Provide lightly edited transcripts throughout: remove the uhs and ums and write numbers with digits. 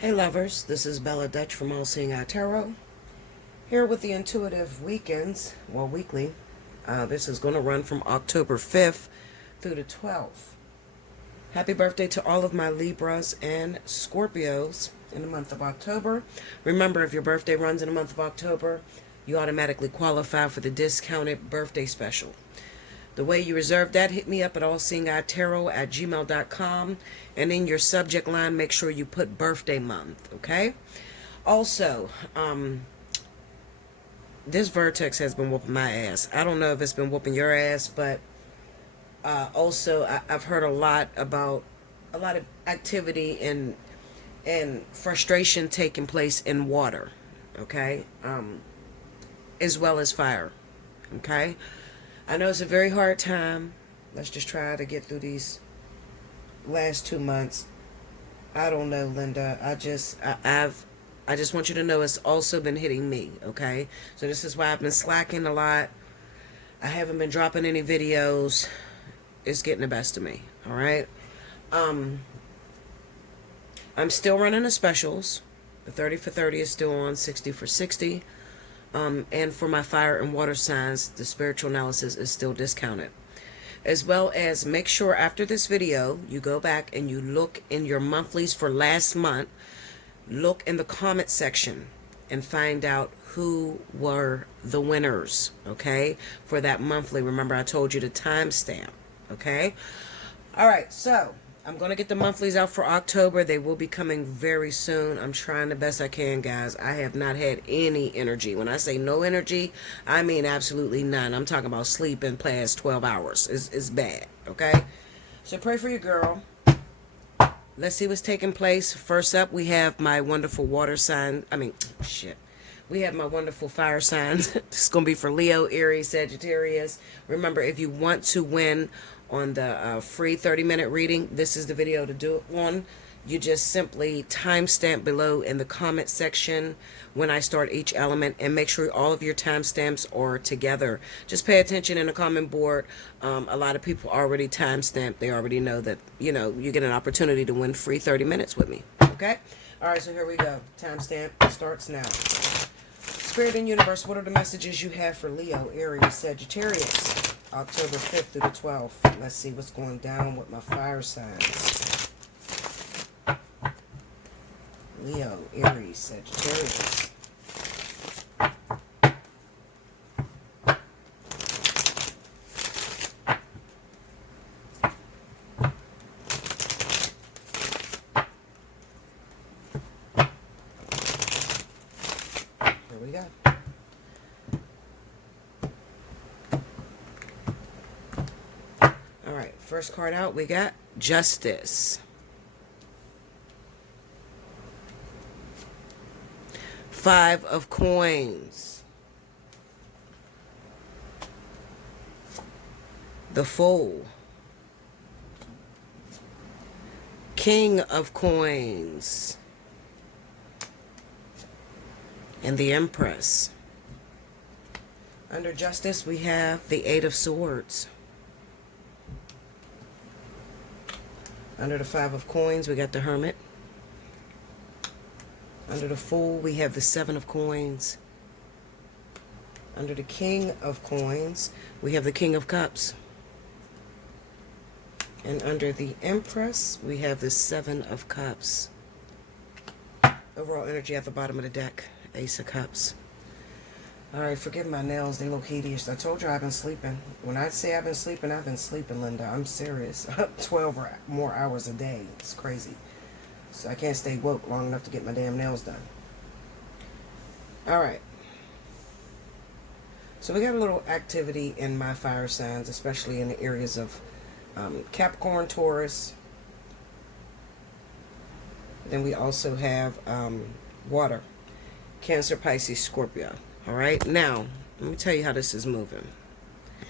Hey lovers, this is Bella Dutch from Allseeingeyetarot, here with the intuitive weekends, well weekly. This is going to run from October 5th through the 12th. Happy birthday to all of my Libras and Scorpios in the month of October. Remember, if your birthday runs in the month of October, you automatically qualify for the discounted birthday special. The way you reserve that, hit me up at allseeingeyetarot@gmail.com, and in your subject line, make sure you put birthday month, okay? Also, this Vertex has been whooping my ass. I don't know if it's been whooping your ass, but I've heard a lot about a lot of activity and frustration taking place in water, okay? As well as fire, okay? I know it's a very hard time. Let's just try to get through these last 2 months. I don't know, Linda. I just want you to know it's also been hitting me, okay? So this is why I've been slacking a lot. I haven't been dropping any videos. It's getting the best of me, all right? I'm still running the specials. The 30 for 30 is still on, 60 for 60. And for my fire and water signs, the spiritual analysis is still discounted. As well as make sure after this video, you go back and you look in your monthlies for last month. Look in the comment section and find out who were the winners, okay, for that monthly. Remember, I told you to timestamp, okay? All right, so I'm going to get the monthlies out for October. They will be coming very soon. I'm trying the best I can, guys. I have not had any energy. When I say no energy, I mean absolutely none. I'm talking about sleeping past 12 hours. It's bad, okay? So pray for your girl. Let's see what's taking place. First up, we have my wonderful water sign. We have my wonderful fire signs. This is going to be for Leo, Aries, Sagittarius. Remember, if you want to win on the free 30-minute reading, this is the video to do it on. You just simply timestamp below in the comment section when I start each element, and make sure all of your timestamps are together. Just pay attention in the comment board. A lot of people already timestamp. They already know that, you get an opportunity to win free 30 minutes with me. Okay? All right, so here we go. Timestamp starts now. Spirit and Universe, what are the messages you have for Leo, Aries, Sagittarius? October 5th through the 12th. Let's see what's going down with my fire signs. Leo, Aries, Sagittarius. Here we go. Alright, first card out, we got Justice. 5 of Coins. The Fool. King of Coins. And the Empress. Under Justice, we have the 8 of Swords. Under the 5 of Coins, we got the Hermit. Under the Fool, we have the 7 of Coins. Under the King of Coins, we have the King of Cups. And under the Empress, we have the 7 of Cups. Overall energy at the bottom of the deck, Ace of Cups. Alright, forgive my nails, they look hideous. I told you I've been sleeping. When I say I've been sleeping, Linda. I'm serious. 12 or more hours a day. It's crazy. So I can't stay woke long enough to get my damn nails done. Alright. So we got a little activity in my fire signs, especially in the areas of Capricorn, Taurus. Then we also have water. Cancer, Pisces, Scorpio. Alright, now, let me tell you how this is moving.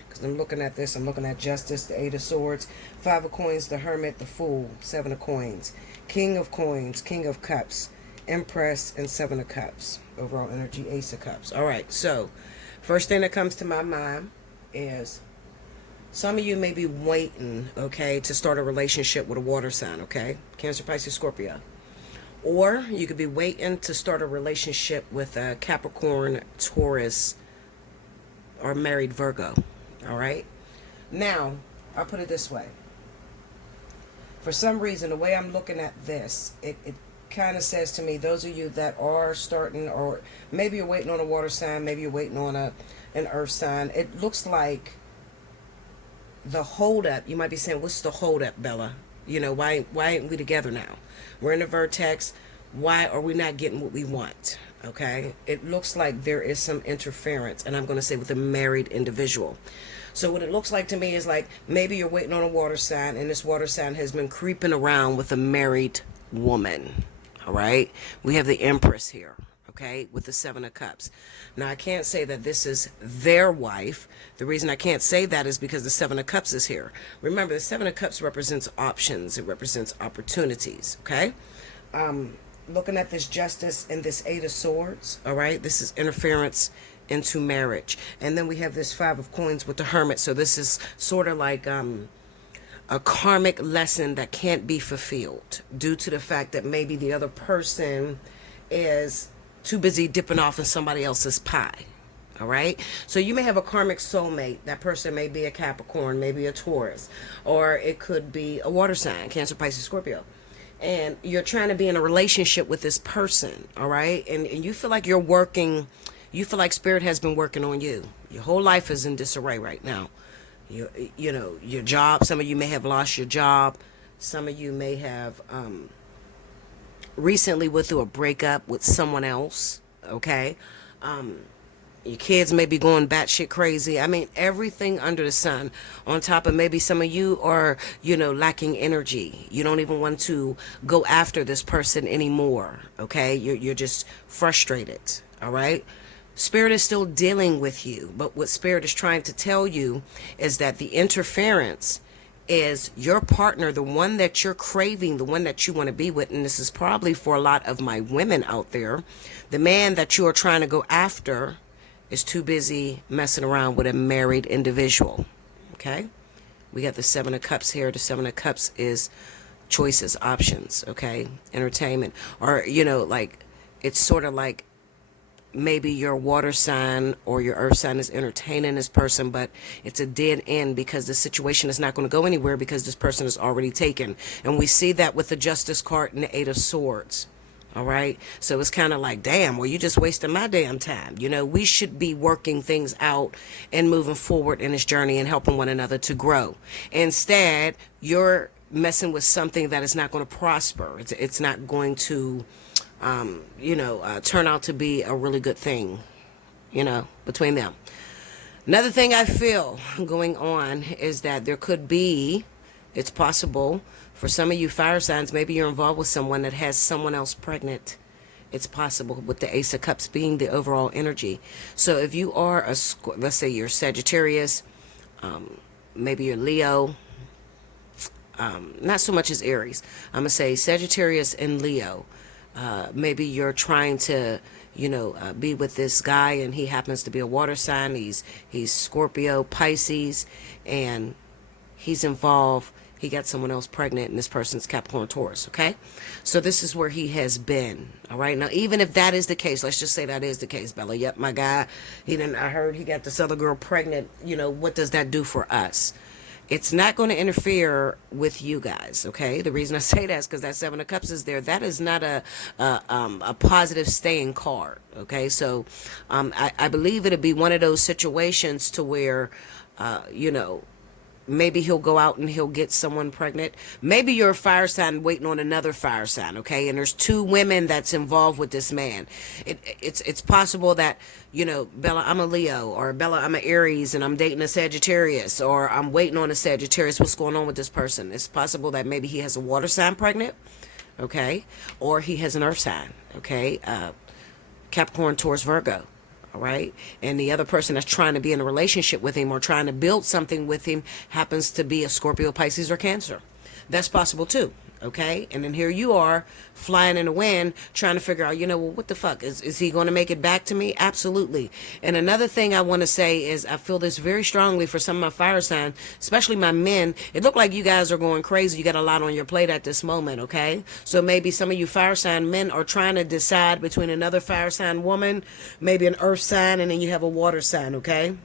Because I'm looking at this, I'm looking at Justice, the 8 of Swords, 5 of Coins, the Hermit, the Fool, 7 of Coins, King of Coins, King of Cups, Empress, and 7 of Cups. Overall energy, Ace of Cups. Alright, so, first thing that comes to my mind is some of you may be waiting, okay, to start a relationship with a water sign, okay? Cancer, Pisces, Scorpio. Or you could be waiting to start a relationship with a Capricorn, Taurus, or married Virgo. All right. Now, I'll put it this way. For some reason, the way I'm looking at this, it kind of says to me, those of you that are starting, or maybe you're waiting on a water sign, maybe you're waiting on an earth sign. It looks like the holdup. You might be saying, what's the holdup, Bella? Why ain't we together now? We're in the vertex. Why are we not getting what we want? Okay. It looks like there is some interference, and I'm going to say with a married individual. So what it looks like to me is like maybe you're waiting on a water sign, and this water sign has been creeping around with a married woman. All right. We have the Empress here. Okay, with the Seven of Cups. Now, I can't say that this is their wife. The reason I can't say that is because the Seven of Cups is here. Remember, the Seven of Cups represents options. It represents opportunities, okay? Looking at this Justice and this Eight of Swords, all right? This is interference into marriage. And then we have this Five of Coins with the Hermit. So this is sort of like a karmic lesson that can't be fulfilled due to the fact that maybe the other person is too busy dipping off in somebody else's pie. All right. So you may have a karmic soulmate. That person may be a Capricorn, maybe a Taurus, or it could be a water sign, Cancer, Pisces, Scorpio. And you're trying to be in a relationship with this person. All right. And you feel like you're working. You feel like spirit has been working on you. Your whole life is in disarray right now. Your job. Some of you may have lost your job. Some of you may have, recently went through a breakup with someone else, okay? Your kids may be going batshit crazy. I mean, everything under the sun. On top of maybe some of you are, lacking energy. You don't even want to go after this person anymore, okay? You're just frustrated, all right? Spirit is still dealing with you, but what Spirit is trying to tell you is that the interference is your partner, the one that you're craving, the one that you want to be with. And this is probably for a lot of my women out there. The man that you are trying to go after is too busy messing around with a married individual. Okay. We got the Seven of Cups here. The Seven of Cups is choices, options. Okay. Entertainment, or, it's sort of like maybe your water sign or your earth sign is entertaining this person, but it's a dead end because the situation is not going to go anywhere because this person is already taken. And we see that with the Justice card and the Eight of Swords. All right. So it's kind of like, damn, well, you just wasted my damn time. We should be working things out and moving forward in this journey and helping one another to grow. Instead, you're messing with something that is not going to prosper. It's not going to turn out to be a really good thing, between them. Another thing I feel going on is that it's possible for some of you fire signs, maybe you're involved with someone that has someone else pregnant. It's possible with the Ace of Cups being the overall energy. So if you are let's say you're Sagittarius, maybe you're Leo, not so much as Aries. I'm going to say Sagittarius and Leo. Maybe you're trying to, be with this guy and he happens to be a water sign. He's Scorpio, Pisces, and he's involved. He got someone else pregnant and this person's Capricorn, Taurus. Okay. So this is where he has been. All right. Now, even if that is the case, let's just say that is the case, Bella. Yep. My guy, I heard he got this other girl pregnant. What does that do for us? It's not going to interfere with you guys, okay? The reason I say that is because that Seven of Cups is there. That is not a positive staying card, okay? So I believe it'll be one of those situations to where, maybe he'll go out and he'll get someone pregnant. Maybe you're a fire sign waiting on another fire sign, okay? And there's two women that's involved with this man. It's possible that, Bella, I'm a Leo, or Bella, I'm an Aries, and I'm dating a Sagittarius, or I'm waiting on a Sagittarius. What's going on with this person? It's possible that maybe he has a water sign pregnant, okay? Or he has an earth sign, okay? Capricorn, Taurus, Virgo. All right. And the other person that's trying to be in a relationship with him or trying to build something with him happens to be a Scorpio, Pisces, or Cancer. That's possible too. Okay, and then here you are flying in the wind trying to figure out, well, what the fuck is he going to make it back to me? Absolutely. And another thing I want to say is I feel this very strongly for some of my fire signs, especially my men. It looked like you guys are going crazy. You got a lot on your plate at this moment. Okay, so maybe some of you fire sign men are trying to decide between another fire sign woman, maybe an earth sign, and then you have a water sign. Okay,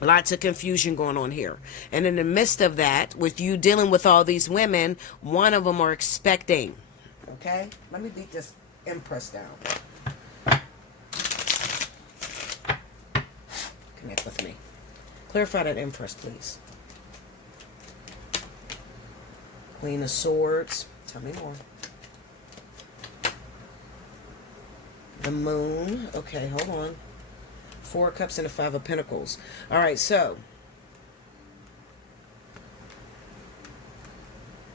lots of confusion going on here. And in the midst of that, with you dealing with all these women, one of them are expecting. Okay? Let me beat this Empress down. Connect with me. Clarify that Empress, please. Queen of Swords. Tell me more. The Moon. Okay, hold on. Four of Cups and a Five of Pentacles. All right, so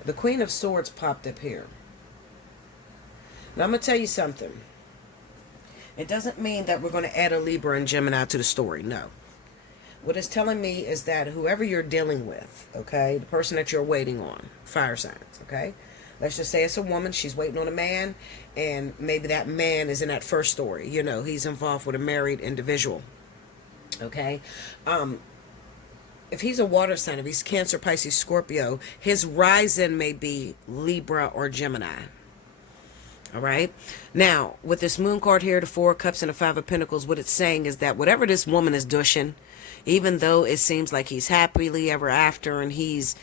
the Queen of Swords popped up here. Now, I'm going to tell you something. It doesn't mean that we're going to add a Libra and Gemini to the story. No. What it's telling me is that whoever you're dealing with, okay, the person that you're waiting on, fire signs, okay? Let's just say it's a woman. She's waiting on a man, and maybe that man is in that first story. He's involved with a married individual. Okay? If he's a water sign, if he's Cancer, Pisces, Scorpio, his rising may be Libra or Gemini. All right? Now, with this Moon card here, the Four of Cups and the Five of Pentacles, what it's saying is that whatever this woman is douching, even though it seems like he's happily ever after and he's,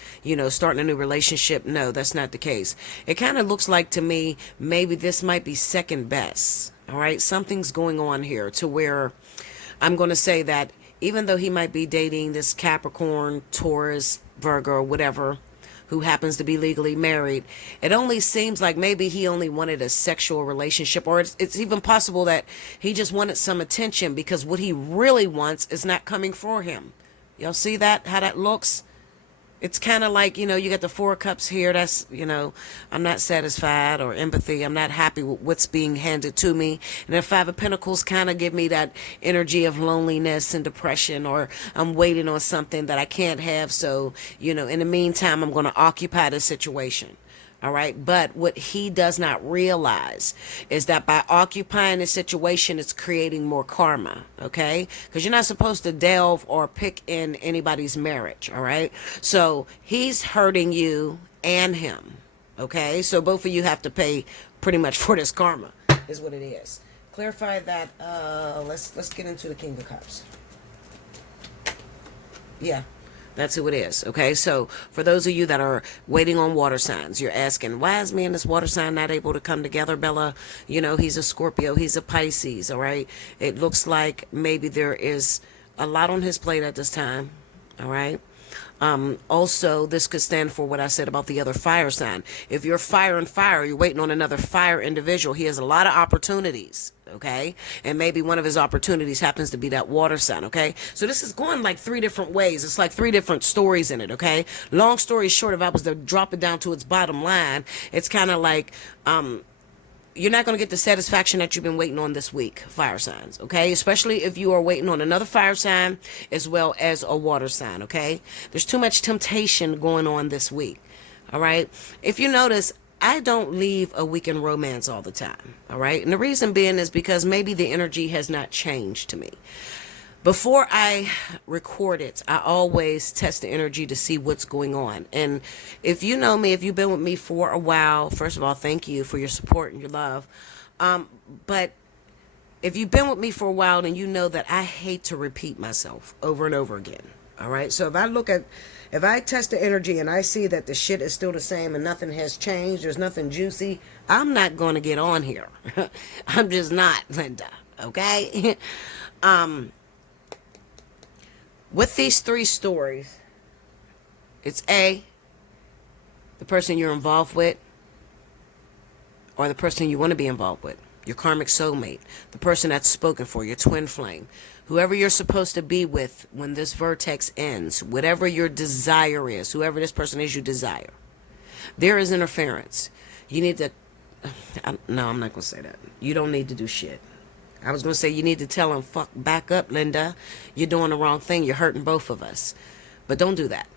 starting a new relationship, no, that's not the case. It kind of looks like to me, maybe this might be second best. All right? Something's going on here to where I'm going to say that even though he might be dating this Capricorn, Taurus, Virgo, whatever, who happens to be legally married, it only seems like maybe he only wanted a sexual relationship, or it's even possible that he just wanted some attention because what he really wants is not coming for him. Y'all see that, how that looks? It's kind of like, you got the Four of Cups here. That's, I'm not satisfied, or empathy. I'm not happy with what's being handed to me. And the Five of Pentacles kind of give me that energy of loneliness and depression, or I'm waiting on something that I can't have. So, in the meantime, I'm going to occupy the situation. All right. But what he does not realize is that by occupying the situation, it's creating more karma. Okay. Because you're not supposed to delve or pick in anybody's marriage. All right. So he's hurting you and him. Okay. So both of you have to pay pretty much for this karma is what it is. Clarify that. Let's get into the King of Cups. Yeah. That's who it is. Okay, so for those of you that are waiting on water signs, you're asking, why is me and this water sign not able to come together, Bella? He's a Scorpio, he's a Pisces, all right? It looks like maybe there is a lot on his plate at this time, all right? Also, this could stand for what I said about the other fire sign. If you're fire and fire, you're waiting on another fire individual. He has a lot of opportunities, okay? And maybe one of his opportunities happens to be that water sign, okay? So this is going like three different ways. It's like three different stories in it, okay? Long story short, if I was to drop it down to its bottom line, it's kind of like, you're not going to get the satisfaction that you've been waiting on this week, fire signs, okay? Especially if you are waiting on another fire sign as well as a water sign, okay? There's too much temptation going on this week, all right? If you notice, I don't leave a week in romance all the time, all right? And the reason being is because maybe the energy has not changed to me. Before I record it, I always test the energy to see what's going on. And if you know me, if you've been with me for a while, first of all, thank you for your support and your love. But if you've been with me for a while, then you know that I hate to repeat myself over and over again. All right. So if I test the energy and I see that the shit is still the same and nothing has changed, there's nothing juicy, I'm not going to get on here. I'm just not, Linda. Okay. With these three stories, it's A, the person you're involved with, or the person you want to be involved with, your karmic soulmate, the person that's spoken for, your twin flame, whoever you're supposed to be with when this vertex ends, whatever your desire is, whoever this person is you desire, there is interference. You need to, no, I'm not going to say that. You don't need to do shit. I was going to say you need to tell him, fuck, back up, Linda. You're doing the wrong thing. You're hurting both of us. But don't do that.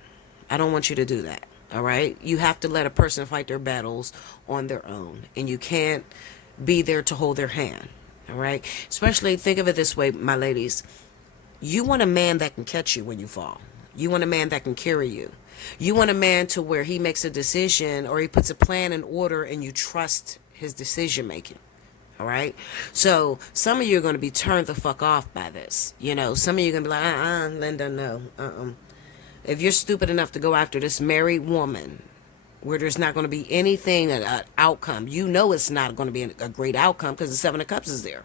I don't want you to do that. All right? You have to let a person fight their battles on their own, and you can't be there to hold their hand. All right? Especially think of it this way, my ladies. You want a man that can catch you when you fall. You want a man that can carry you. You want a man to where he makes a decision or he puts a plan in order and you trust his decision making. All right. So some of you are going to be turned the fuck off by this. You know, some of you are going to be like, Linda, no. If you're stupid enough to go after this married woman where there's not going to be anything, an outcome, you know it's not going to be a great outcome because the Seven of Cups is there.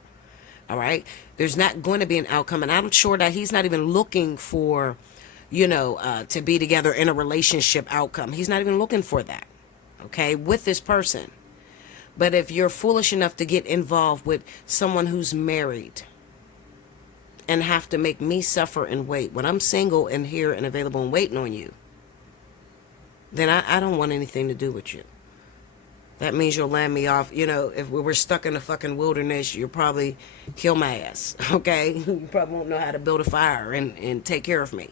All right. There's not going to be an outcome. And I'm sure that he's not even looking for, to be together in a relationship outcome. He's not even looking for that. Okay. With this person. But if you're foolish enough to get involved with someone who's married and have to make me suffer and wait when I'm single and here and available and waiting on you, then I don't want anything to do with you. That means you'll land me off. If we're stuck in the fucking wilderness, you'll probably kill my ass. Okay? You probably won't know how to build a fire and take care of me.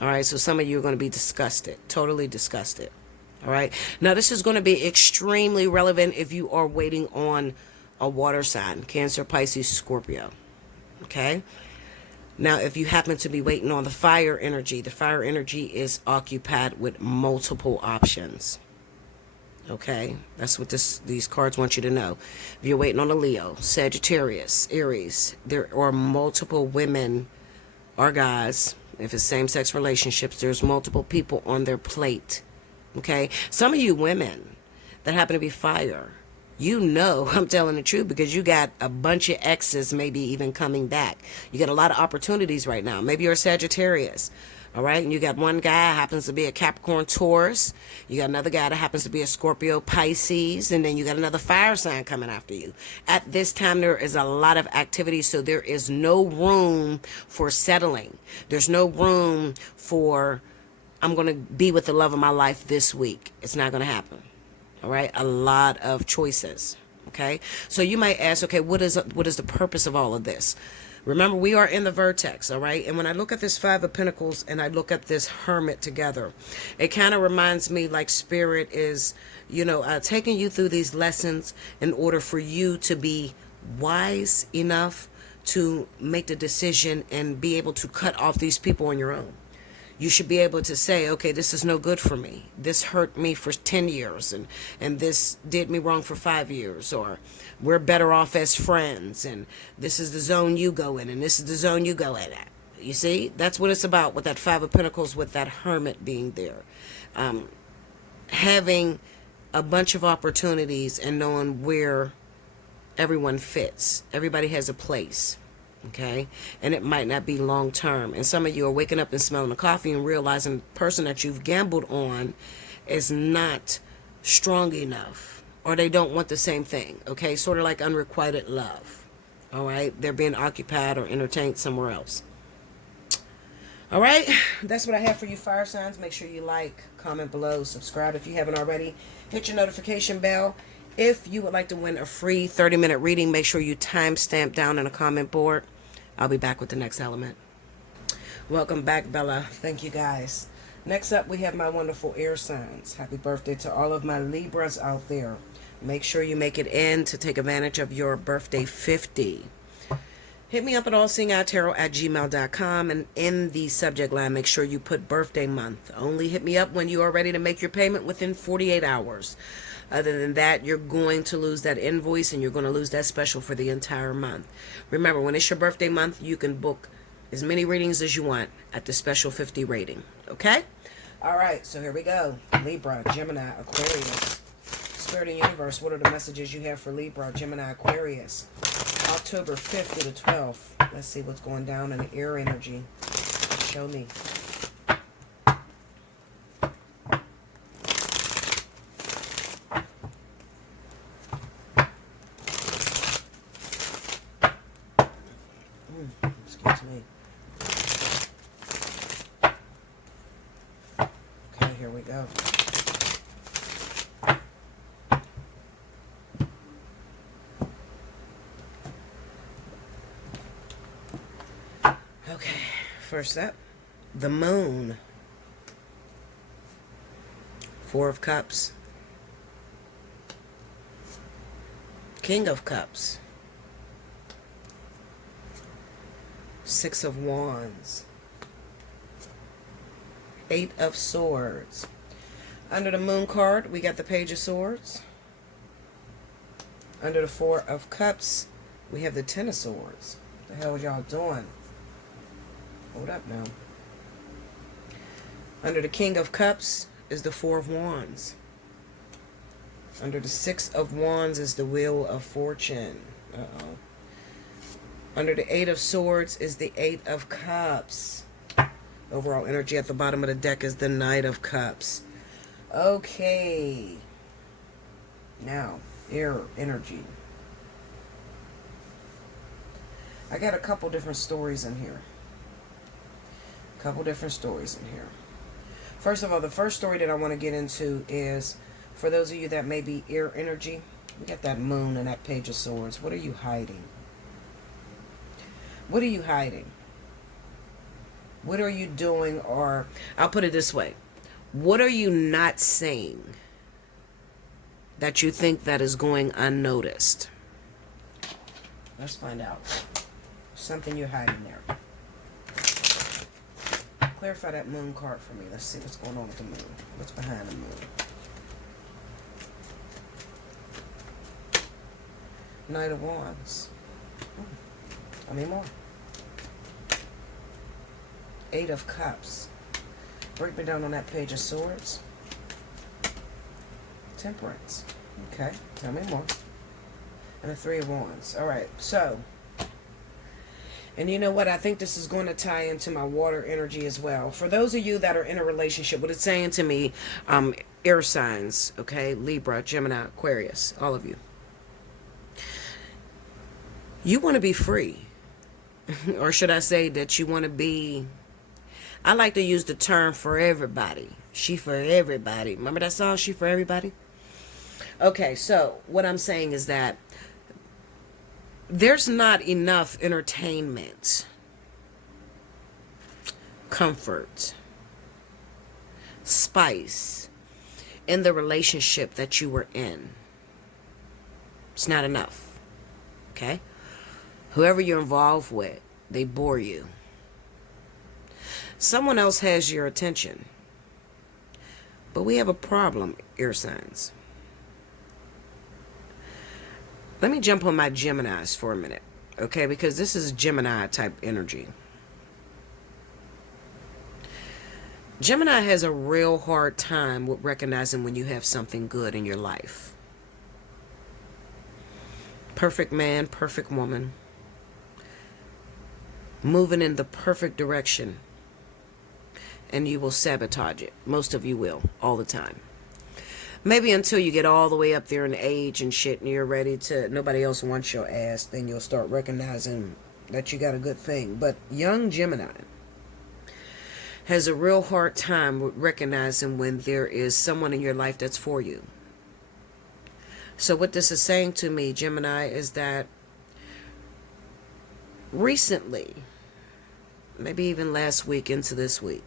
All right? So some of you are going to be disgusted. Totally disgusted. All right? Now, this is going to be extremely relevant if you are waiting on a water sign. Cancer, Pisces, Scorpio. Okay? Now, if you happen to be waiting on the fire energy is occupied with multiple options. Okay, that's what these cards want you to know. If you're waiting on a Leo, Sagittarius, Aries, there are multiple women or guys. If it's same-sex relationships, there's multiple people on their plate. Okay, some of you women that happen to be fire, I'm telling the truth because you got a bunch of exes maybe even coming back. You got a lot of opportunities right now. Maybe you're a Sagittarius. All right. And you got one guy happens to be a Capricorn, Taurus. You got another guy that happens to be a Scorpio, Pisces. And then you got another fire sign coming after you. At this time, there is a lot of activity. So there is no room for settling. There's no room for, I'm going to be with the love of my life this week. It's not going to happen. All right. A lot of choices. Okay. So you might ask, okay, what is the purpose of all of this? Remember, we are in the vertex, all right? And when I look at this Five of Pentacles and I look at this Hermit together, it kind of reminds me like Spirit is, taking you through these lessons in order for you to be wise enough to make the decision and be able to cut off these people on your own. You should be able to say, okay, this is no good for me. This hurt me for 10 years and this did me wrong for 5 years, or we're better off as friends and this is the zone you go in and this is the zone you go in at. You see, that's what it's about with that Five of Pentacles, with that Hermit being there. Having a bunch of opportunities and knowing where everyone fits. Everybody has a place. Okay, and it might not be long term. And some of you are waking up and smelling the coffee and realizing the person that you've gambled on is not strong enough, or they don't want the same thing. Okay, sort of like unrequited love. All right, they're being occupied or entertained somewhere else. All right, that's what I have for you, fire signs. Make sure you like, comment below, subscribe if you haven't already. Hit your notification bell. If you would like to win a free 30-minute reading, make sure you timestamp down in a comment board. I'll be back with the next element. Welcome back, Bella. Thank you, guys. Next up, we have my wonderful air signs. Happy birthday to all of my Libras out there. Make sure you make it in to take advantage of your birthday 50. Hit me up at allseeingeyetarot@gmail.com, and in the subject line, make sure you put birthday month. Only hit me up when you are ready to make your payment within 48 hours. Other than that, you're going to lose that invoice and you're going to lose that special for the entire month. Remember, when it's your birthday month, you can book as many readings as you want at the special 50 rating. Okay? All right, so here we go. Libra, Gemini, Aquarius. Spirit and Universe, what are the messages you have for Libra, Gemini, Aquarius? October 5th to the 12th. Let's see what's going down in the air energy. Show me. Excuse me. Okay, here we go. Okay, first up, the moon. Four of Cups. King of Cups. Six of Wands. Eight of Swords. Under the Moon card, we got the Page of Swords. Under the Four of Cups, we have the Ten of Swords. What the hell are y'all doing? Hold up now. Under the King of Cups is the Four of Wands. Under the Six of Wands is the Wheel of Fortune. Uh-oh. Under the Eight of Swords is the Eight of Cups. Overall energy at the bottom of the deck is the Knight of Cups. Okay. Now, air energy. I got a couple different stories in here. First of all, the first story that I want to get into is, for those of you that may be air energy, we got that Moon and that Page of Swords. What are you hiding? What are you hiding? What are you doing? Or, I'll put it this way. What are you not saying that you think that is going unnoticed? Let's find out. Something you're hiding there. Clarify that Moon card for me. Let's see what's going on with the Moon. What's behind the Moon? Knight of Wands. I need more. Eight of Cups. Break me down on that Page of Swords. Temperance. Okay, tell me more. And the Three of Wands. Alright, so. And you know what? I think this is going to tie into my water energy as well. For those of you that are in a relationship, what it's saying to me, air signs, okay? Libra, Gemini, Aquarius, all of you. You want to be free. Or should I say that you want to be... I like to use the term for everybody. She for everybody. Remember that song, She for Everybody? Okay, so what I'm saying is that there's not enough entertainment, comfort, spice in the relationship that you were in. It's not enough. Okay? Whoever you're involved with, they bore you. Someone else has your attention. But we have a problem, air signs. Let me jump on my Geminis for a minute, okay? Because this is Gemini type energy. Gemini has a real hard time with recognizing when you have something good in your life. Perfect man, perfect woman. Moving in the perfect direction. And you will sabotage it. Most of you will, all the time. Maybe until you get all the way up there in age and shit and you're ready to, nobody else wants your ass, then you'll start recognizing that you got a good thing. But young Gemini has a real hard time with recognizing when there is someone in your life that's for you. So what this is saying to me, Gemini, is that recently, maybe even last week into this week,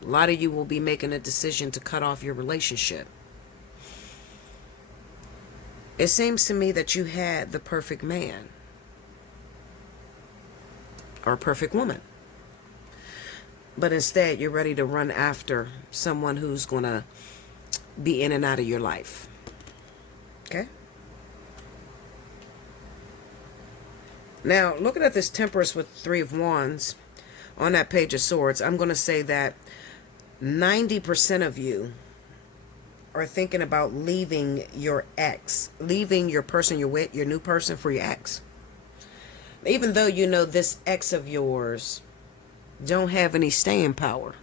a lot of you will be making a decision to cut off your relationship. It seems to me that you had the perfect man or perfect woman. But instead, you're ready to run after someone who's going to be in and out of your life. Okay? Now, looking at this Temperance with Three of Wands on that Page of Swords, I'm going to say that 90% of you are thinking about leaving your ex, leaving your person you're with, your new person, for your ex. Even though you know this ex of yours don't have any staying power.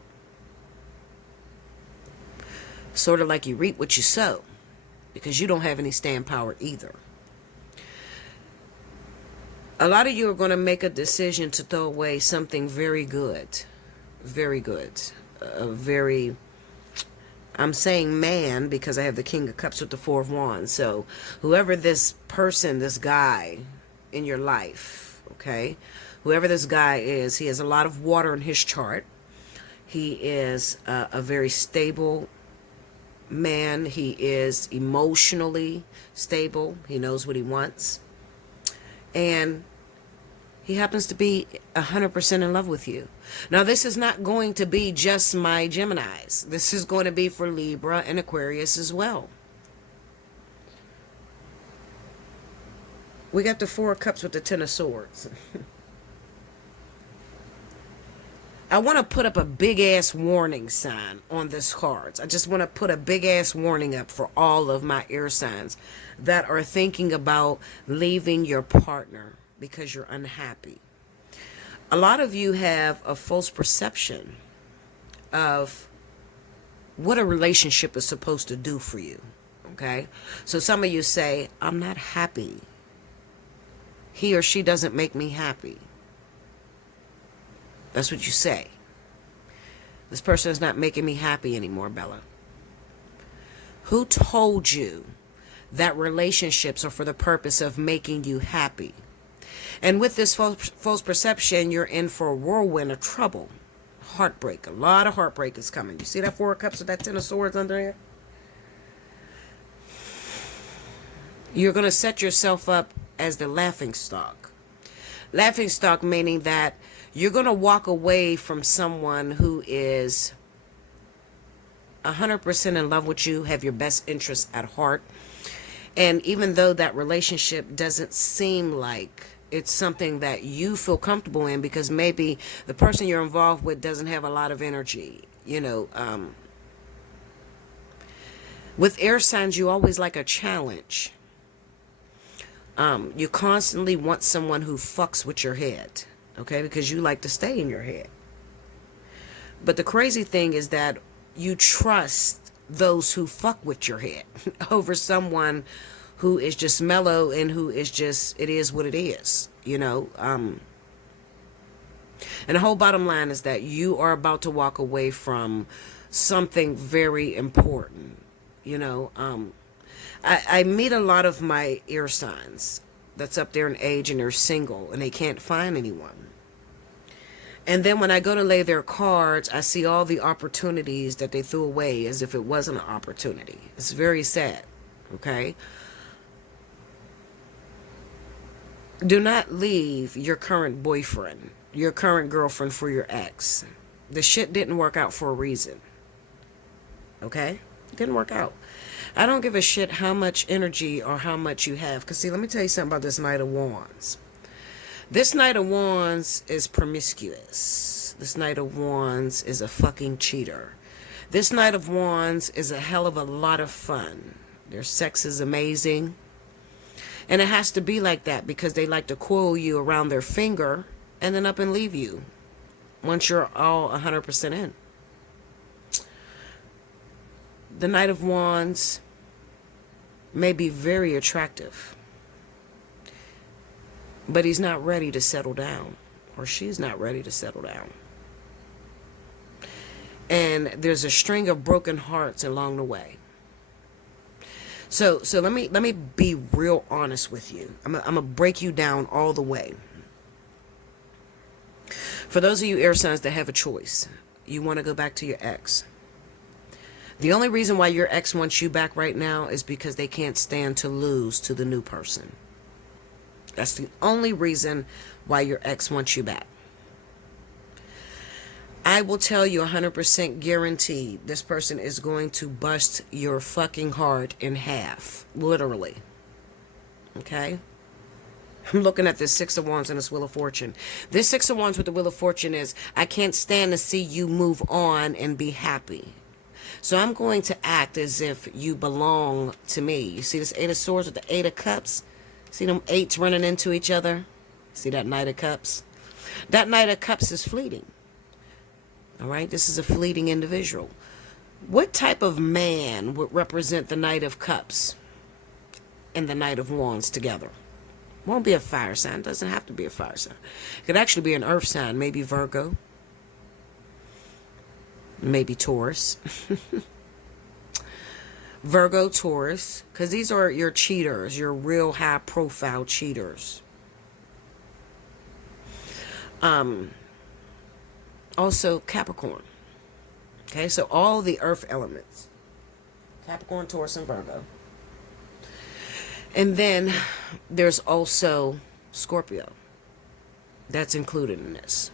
Sort of like you reap what you sow, because you don't have any staying power either. A lot of you are going to make a decision to throw away something very good. Very good. I'm saying man because I have the King of Cups with the Four of Wands. So whoever this person, this guy in your life, okay, whoever this guy is, he has a lot of water in his chart. He is a very stable man. He is emotionally stable. He knows what he wants. And he happens to be 100% in love with you. Now, this is not going to be just my Geminis. This is going to be for Libra and Aquarius as well. We got the Four of Cups with the Ten of Swords. I want to put up a big ass warning sign on this cards. I just want to put a big ass warning up for all of my air signs that are thinking about leaving your partner because you're unhappy. A lot of you have a false perception of what a relationship is supposed to do for you. Okay? So some of you say, I'm not happy. He or she doesn't make me happy. That's what you say. This person is not making me happy anymore, Bella. Who told you that relationships are for the purpose of making you happy? And with this false perception, you're in for a whirlwind of trouble. Heartbreak. A lot of heartbreak is coming. You see that Four of Cups with that Ten of Swords under there? You're going to set yourself up as the laughing stock. Laughing stock meaning that you're going to walk away from someone who is 100% in love with you, have your best interests at heart. And even though that relationship doesn't seem like it's something that you feel comfortable in, because maybe the person you're involved with doesn't have a lot of energy, with air signs, you always like a challenge. You constantly want someone who fucks with your head, okay? Because you like to stay in your head. But the crazy thing is that you trust those who fuck with your head over someone who is just mellow and who is just, it is what it is, And the whole bottom line is that you are about to walk away from something very important, I meet a lot of my air signs that's up there in age and they're single and they can't find anyone. And then when I go to lay their cards, I see all the opportunities that they threw away as if it wasn't an opportunity. It's very sad, okay? Do not leave your current boyfriend, your current girlfriend for your ex. The shit didn't work out for a reason, okay? It didn't work out. I don't give a shit how much energy or how much you have. Because, see, let me tell you something about this Knight of Wands. This Knight of Wands is promiscuous. This Knight of Wands is a fucking cheater. This Knight of Wands is a hell of a lot of fun. Their sex is amazing. And it has to be like that because they like to coil you around their finger and then up and leave you once you're all 100% in. The Knight of Wands may be very attractive, but he's not ready to settle down, or she's not ready to settle down. And there's a string of broken hearts along the way. So let me be real honest with you. I'm gonna break you down all the way. For those of you air signs that have a choice, you want to go back to your ex. The only reason why your ex wants you back right now is because they can't stand to lose to the new person. That's the only reason why your ex wants you back. I will tell you 100% guaranteed this person is going to bust your fucking heart in half. Literally. Okay? I'm looking at this Six of Wands and this Wheel of Fortune. This Six of Wands with the Wheel of Fortune is, I can't stand to see you move on and be happy. So I'm going to act as if you belong to me. You see this Eight of Swords with the Eight of Cups? See them eights running into each other? See that Knight of Cups? That Knight of Cups is fleeting. All right? This is a fleeting individual. What type of man would represent the Knight of Cups and the Knight of Wands together? Won't be a fire sign. Doesn't have to be a fire sign. It could actually be an earth sign. Maybe Virgo. Maybe Taurus. Virgo, Taurus. Because these are your cheaters. Your real high profile cheaters. Also Capricorn. Okay, so all the earth elements. Capricorn, Taurus, and Virgo. And then there's also Scorpio. That's included in this.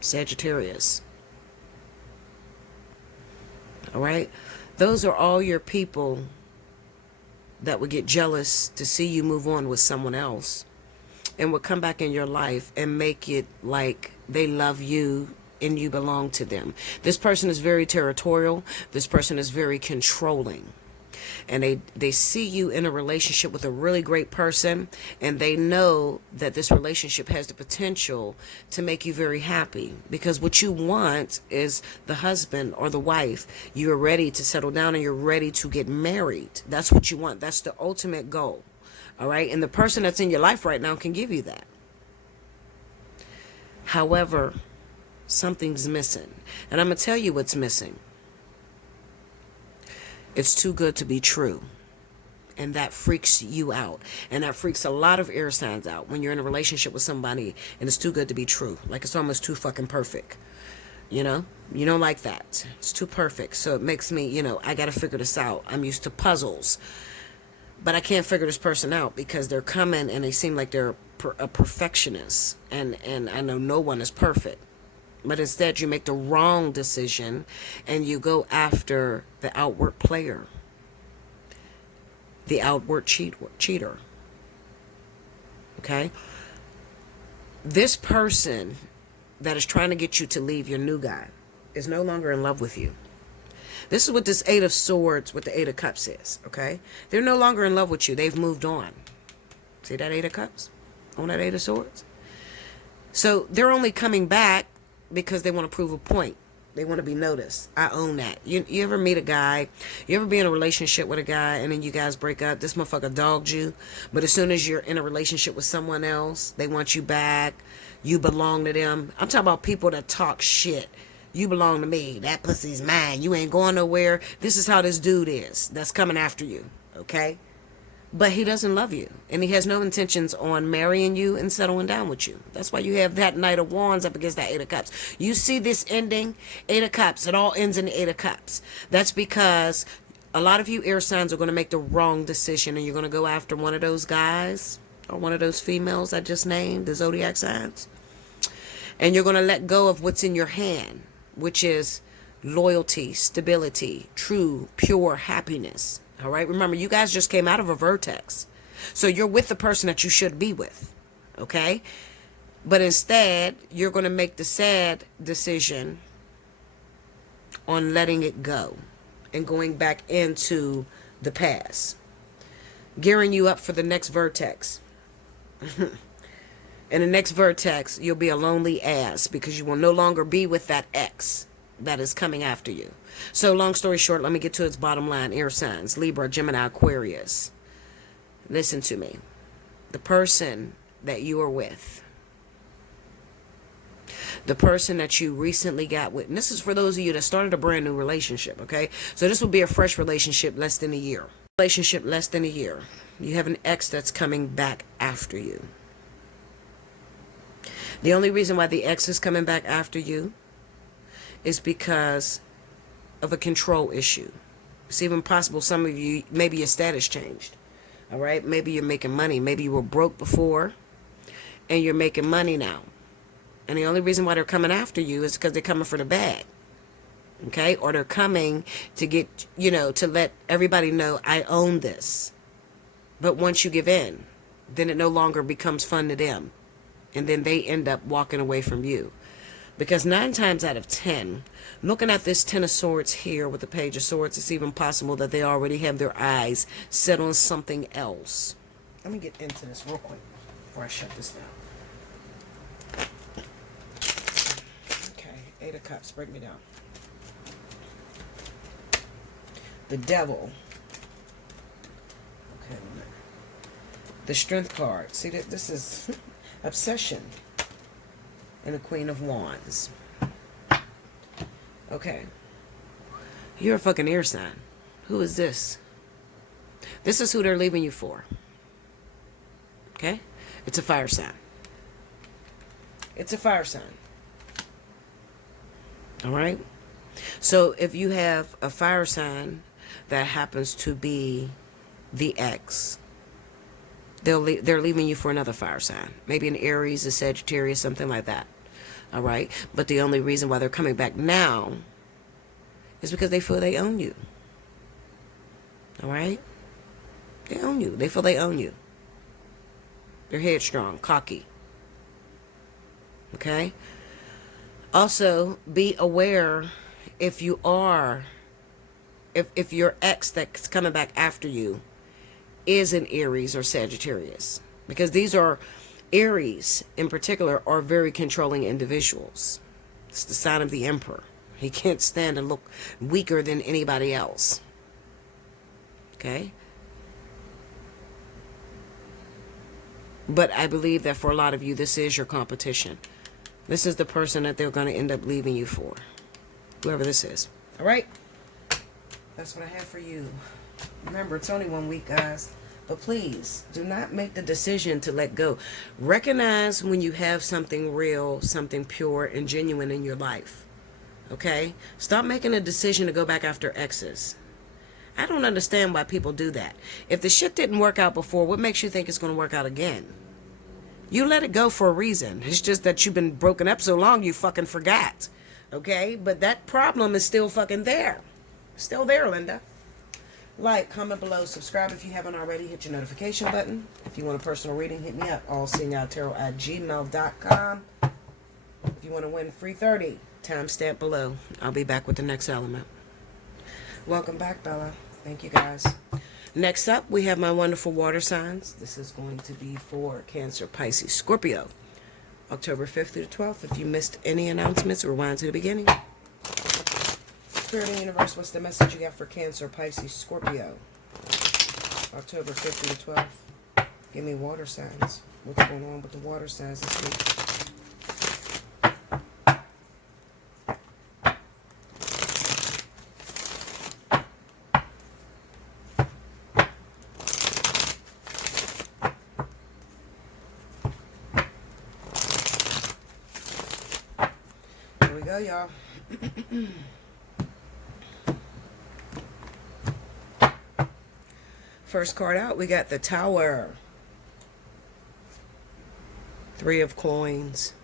Sagittarius. All right? Those are all your people that would get jealous to see you move on with someone else and would come back in your life and make it like they love you and you belong to them. This person is very territorial. This person is very controlling. And they see you in a relationship with a really great person, and they know that this relationship has the potential to make you very happy, because what you want is the husband or the wife. You're ready to settle down and you're ready to get married. That's what you want. That's the ultimate goal. All right? And the person that's in your life right now can give you that. However, something's missing. And I'm going to tell you what's missing. It's too good to be true. And that freaks you out. And that freaks a lot of air signs out when you're in a relationship with somebody and it's too good to be true. Like it's almost too fucking perfect. You know? You don't like that. It's too perfect. So it makes me, I got to figure this out. I'm used to puzzles. But I can't figure this person out because they're coming and they seem like they're a perfectionist. And I know no one is perfect. But instead you make the wrong decision and you go after the outward player, the outward cheater. Okay? This person that is trying to get you to leave your new guy is no longer in love with you. This is what this Eight of Swords with the Eight of Cups is, okay? They're no longer in love with you. They've moved on. See that Eight of Cups on that Eight of Swords? So they're only coming back because they want to prove a point. They want to be noticed. I own that. You ever meet a guy, you ever be in a relationship with a guy and then you guys break up, this motherfucker dogged you, but as soon as you're in a relationship with someone else, they want you back, you belong to them. I'm talking about people that talk shit. You belong to me. That pussy's mine. You ain't going nowhere. This is how this dude is that's coming after you, okay? But he doesn't love you. And he has no intentions on marrying you and settling down with you. That's why you have that Knight of Wands up against that Eight of Cups. You see this ending? Eight of Cups. It all ends in the Eight of Cups. That's because a lot of you air signs are going to make the wrong decision. And you're going to go after one of those guys or one of those females I just named, the zodiac signs. And you're going to let go of what's in your hand, which is loyalty, stability, true, pure happiness. All right. Remember, you guys just came out of a vertex. So you're with the person that you should be with. Okay. But instead, you're going to make the sad decision on letting it go and going back into the past, gearing you up for the next vertex. In the next vertex, you'll be a lonely ass because you will no longer be with that ex that is coming after you. So long story short, let me get to its bottom line. Air signs, Libra, Gemini, Aquarius. Listen to me. The person that you are with, the person that you recently got with, and this is for those of you that started a brand new relationship, okay? So this will be a fresh relationship less than a year. Relationship less than a year. You have an ex that's coming back after you. The only reason why the ex is coming back after you is because of a control issue. It's even possible some of you, maybe your status changed. All right? Maybe you're making money. Maybe you were broke before and you're making money now. And the only reason why they're coming after you is because they're coming for the bag. Okay? Or they're coming to get, to let everybody know I own this. But once you give in, then it no longer becomes fun to them. And then they end up walking away from you. Because 9 times out of 10, looking at this 10 of Swords here with the Page of Swords, it's even possible that they already have their eyes set on something else. Let me get into this real quick before I shut this down. Okay, Eight of Cups, break me down. The Devil. Okay, the Strength card. See, this is obsession. And the Queen of Wands. Okay. You're a fucking air sign. Who is this? This is who they're leaving you for. Okay? It's a fire sign. It's a fire sign. Alright? So if you have a fire sign that happens to be the ex. They're leaving you for another fire sign. Maybe an Aries, a Sagittarius, something like that. All right? But the only reason why they're coming back now is because they feel they own you. All right? They own you. They feel they own you. They're headstrong, cocky. Okay? Also, be aware if you are, if your ex that's coming back after you is an Aries or Sagittarius. Because these are, Aries in particular, are very controlling individuals. It's the sign of the Emperor. He can't stand to look weaker than anybody else. Okay? But I believe that for a lot of you, this is your competition. This is the person that they're going to end up leaving you for. Whoever this is. All right? That's what I have for you. Remember, it's only 1 week, guys. But please, do not make the decision to let go. Recognize when you have something real, something pure and genuine in your life. Okay? Stop making a decision to go back after exes. I don't understand why people do that. If the shit didn't work out before, what makes you think it's going to work out again? You let it go for a reason. It's just that you've been broken up so long you fucking forgot. Okay? But that problem is still fucking there. Still there, Linda. Like, comment below, subscribe if you haven't already, hit your notification button. If you want a personal reading, hit me up, allseeingeyetarot@gmail.com. If you want to win free 30, timestamp below. I'll be back with the next element. Welcome back, Bella. Thank you, guys. Next up, we have my wonderful water signs. This is going to be for Cancer, Pisces, Scorpio. October 5th through the 12th. If you missed any announcements, rewind to the beginning. Spirit and Universe, what's the message you got for Cancer, Pisces, Scorpio? October 5th through the 12th. Give me water signs. What's going on with the water signs this week? Here we go, y'all. First card out, we got the Tower. 3 of Coins.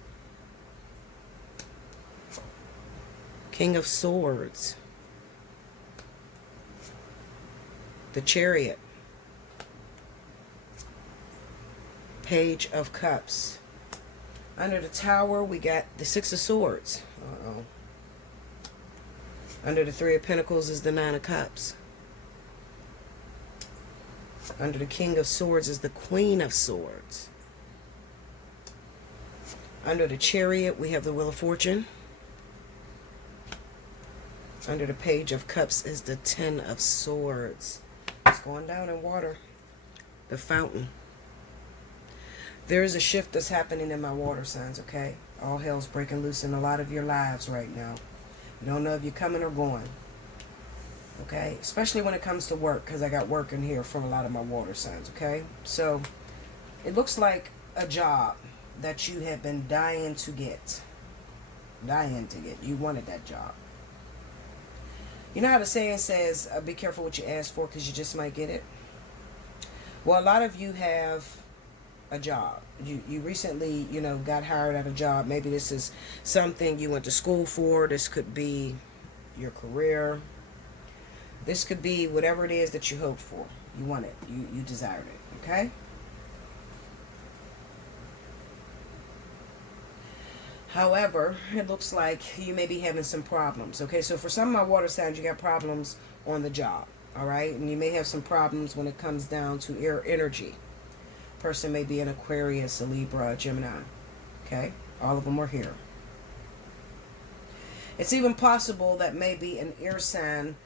King of Swords. The Chariot. Page of Cups. Under the Tower, we got the 6 of Swords. Uh-oh. Under the 3 of Pentacles is the 9 of Cups. Under the King of Swords is the Queen of Swords. Under the Chariot, we have the Wheel of Fortune. Under the Page of Cups is the 10 of Swords. It's going down in water. The Fountain. There is a shift that's happening in my water signs, okay? All hell's breaking loose in a lot of your lives right now. You don't know if you're coming or going. Okay? Especially when it comes to work, because I got work in here from a lot of my water signs, okay? So, it looks like a job that you have been dying to get. Dying to get. You wanted that job. You know how the saying says, be careful what you ask for because you just might get it? Well, a lot of you have a job. You recently, got hired at a job. Maybe this is something you went to school for. This could be your career. This could be whatever it is that you hoped for. You want it. You desired it. Okay? However, it looks like you may be having some problems. Okay? So for some of my water signs, you got problems on the job. All right? And you may have some problems when it comes down to air energy. Person may be an Aquarius, a Libra, a Gemini. Okay? All of them are here. It's even possible that maybe an air sign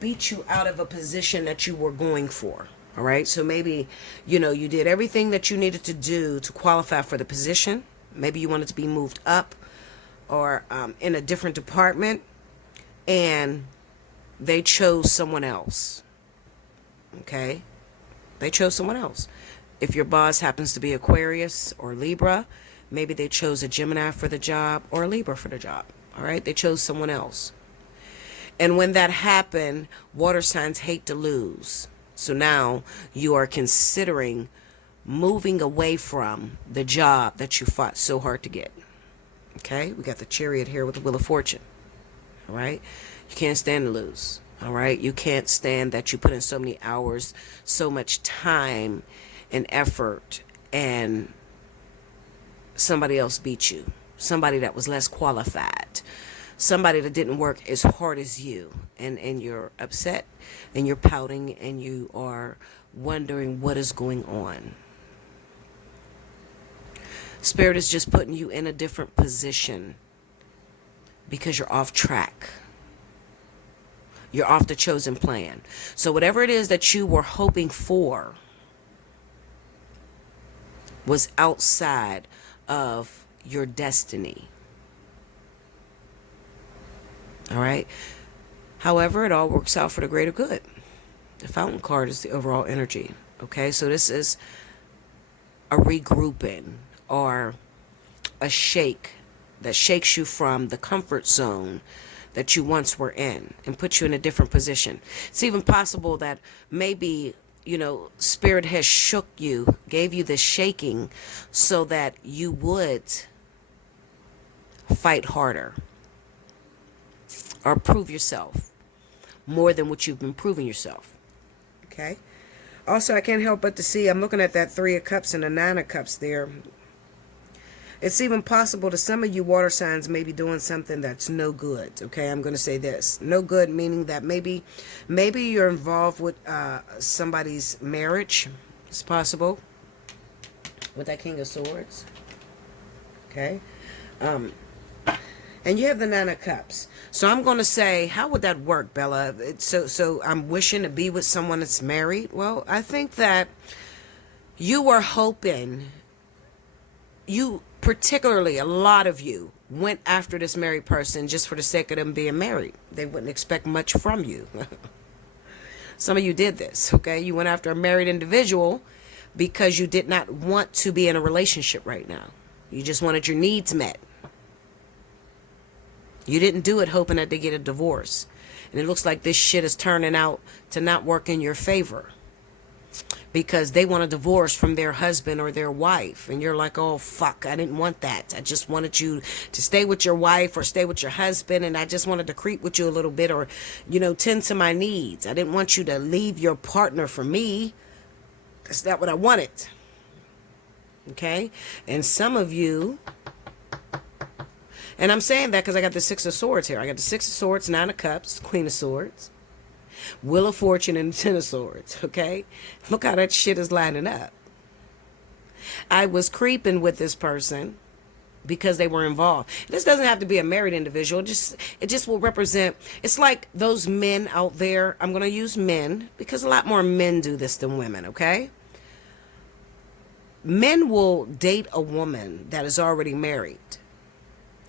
beat you out of a position that you were going for. All right? So maybe, you did everything that you needed to do to qualify for the position. Maybe you wanted to be moved up or in a different department, and they chose someone else. Okay? They chose someone else. If your boss happens to be Aquarius or Libra, maybe they chose a Gemini for the job or a Libra for the job. All right? They chose someone else. And when that happened, water signs hate to lose. So now you are considering moving away from the job that you fought so hard to get. Okay, we got the Chariot here with the Wheel of Fortune. All right, you can't stand to lose. All right, you can't stand that you put in so many hours, so much time and effort, and somebody else beat you. Somebody that was less qualified. Somebody that didn't work as hard as you. And you're upset, and you're pouting, and you are wondering what is going on. Spirit is just putting you in a different position because you're off track. You're off the chosen plan. So whatever it is that you were hoping for was outside of your destiny. All right? However, it all works out for the greater good. The Fountain card is the overall energy. Okay? So this is a regrouping or a shake that shakes you from the comfort zone that you once were in and puts you in a different position. It's even possible that maybe, Spirit has shook you, gave you this shaking so that you would fight harder or prove yourself more than what you've been proving yourself. Okay? Also, I can't help but to see, I'm looking at that 3 of Cups and the 9 of Cups there. It's even possible that some of you water signs may be doing something that's no good. Okay, I'm going to say this. No good meaning that maybe you're involved with somebody's marriage. It's possible. With that King of Swords. Okay. And you have the 9 of Cups. So I'm going to say, how would that work, Bella? So I'm wishing to be with someone that's married. Well, I think that you were hoping, particularly a lot of you went after this married person just for the sake of them being married. They wouldn't expect much from you. Some of you did this, okay? You went after a married individual because you did not want to be in a relationship right now. You just wanted your needs met. You didn't do it hoping that they get a divorce. And it looks like this shit is turning out to not work in your favor. Because they want a divorce from their husband or their wife. And you're like, oh, fuck, I didn't want that. I just wanted you to stay with your wife or stay with your husband. And I just wanted to creep with you a little bit or, tend to my needs. I didn't want you to leave your partner for me. That's not what I wanted. Okay? And some of you, and I'm saying that because I got the 6 of Swords here. I got the 6 of Swords, 9 of Cups, Queen of Swords. Wheel of Fortune and 10 of Swords, okay? Look how that shit is lining up. I was creeping with this person because they were involved. This doesn't have to be a married individual. It just will represent, it's like those men out there. I'm going to use men because a lot more men do this than women, okay? Men will date a woman that is already married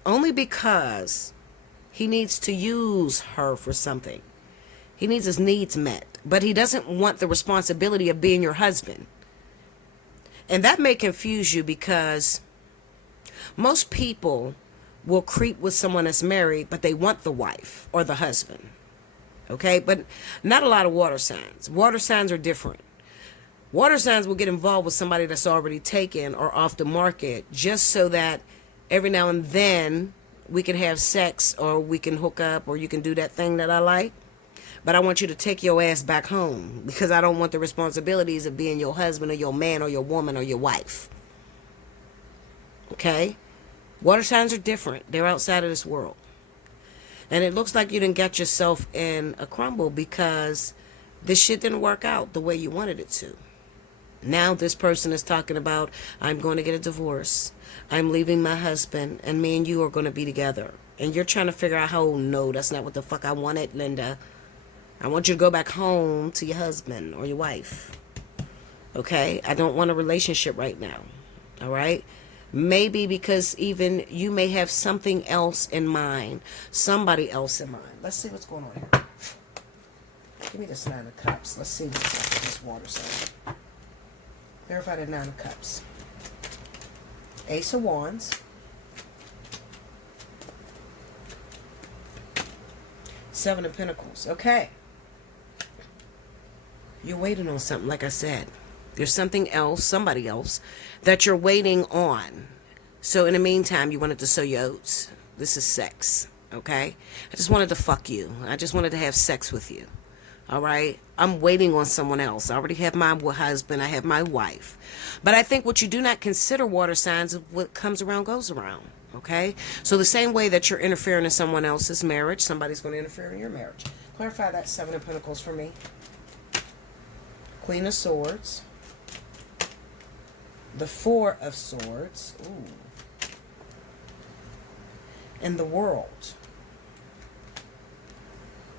only because he needs to use her for something. He needs his needs met, but he doesn't want the responsibility of being your husband. And that may confuse you because most people will creep with someone that's married, but they want the wife or the husband. Okay, but not a lot of water signs. Water signs are different. Water signs will get involved with somebody that's already taken or off the market just so that every now and then we can have sex or we can hook up or you can do that thing that I like. But I want you to take your ass back home because I don't want the responsibilities of being your husband or your man or your woman or your wife. Okay? Water signs are different. They're outside of this world. And it looks like you didn't get yourself in a crumble because this shit didn't work out the way you wanted it to. Now this person is talking about, I'm going to get a divorce. I'm leaving my husband and me and you are going to be together. And you're trying to figure out how, no, that's not what the fuck I wanted, Linda. I want you to go back home to your husband or your wife. Okay? I don't want a relationship right now. All right? Maybe because even you may have something else in mind. Somebody else in mind. Let's see what's going on here. Give me this 9 of Cups. Let's see what's up with this water sign. Verify the 9 of Cups. Ace of Wands. Seven of Pentacles. Okay. You're waiting on something, like I said. There's something else, somebody else, that you're waiting on. So in the meantime, you wanted to sow your oats. This is sex, okay? I just wanted to fuck you. I just wanted to have sex with you, all right? I'm waiting on someone else. I already have my husband. I have my wife. But I think what you do not consider, water signs, is what comes around goes around, okay? So the same way that you're interfering in someone else's marriage, somebody's going to interfere in your marriage. Clarify that Seven of Pentacles for me. Queen of Swords. The Four of Swords. Ooh. And the World.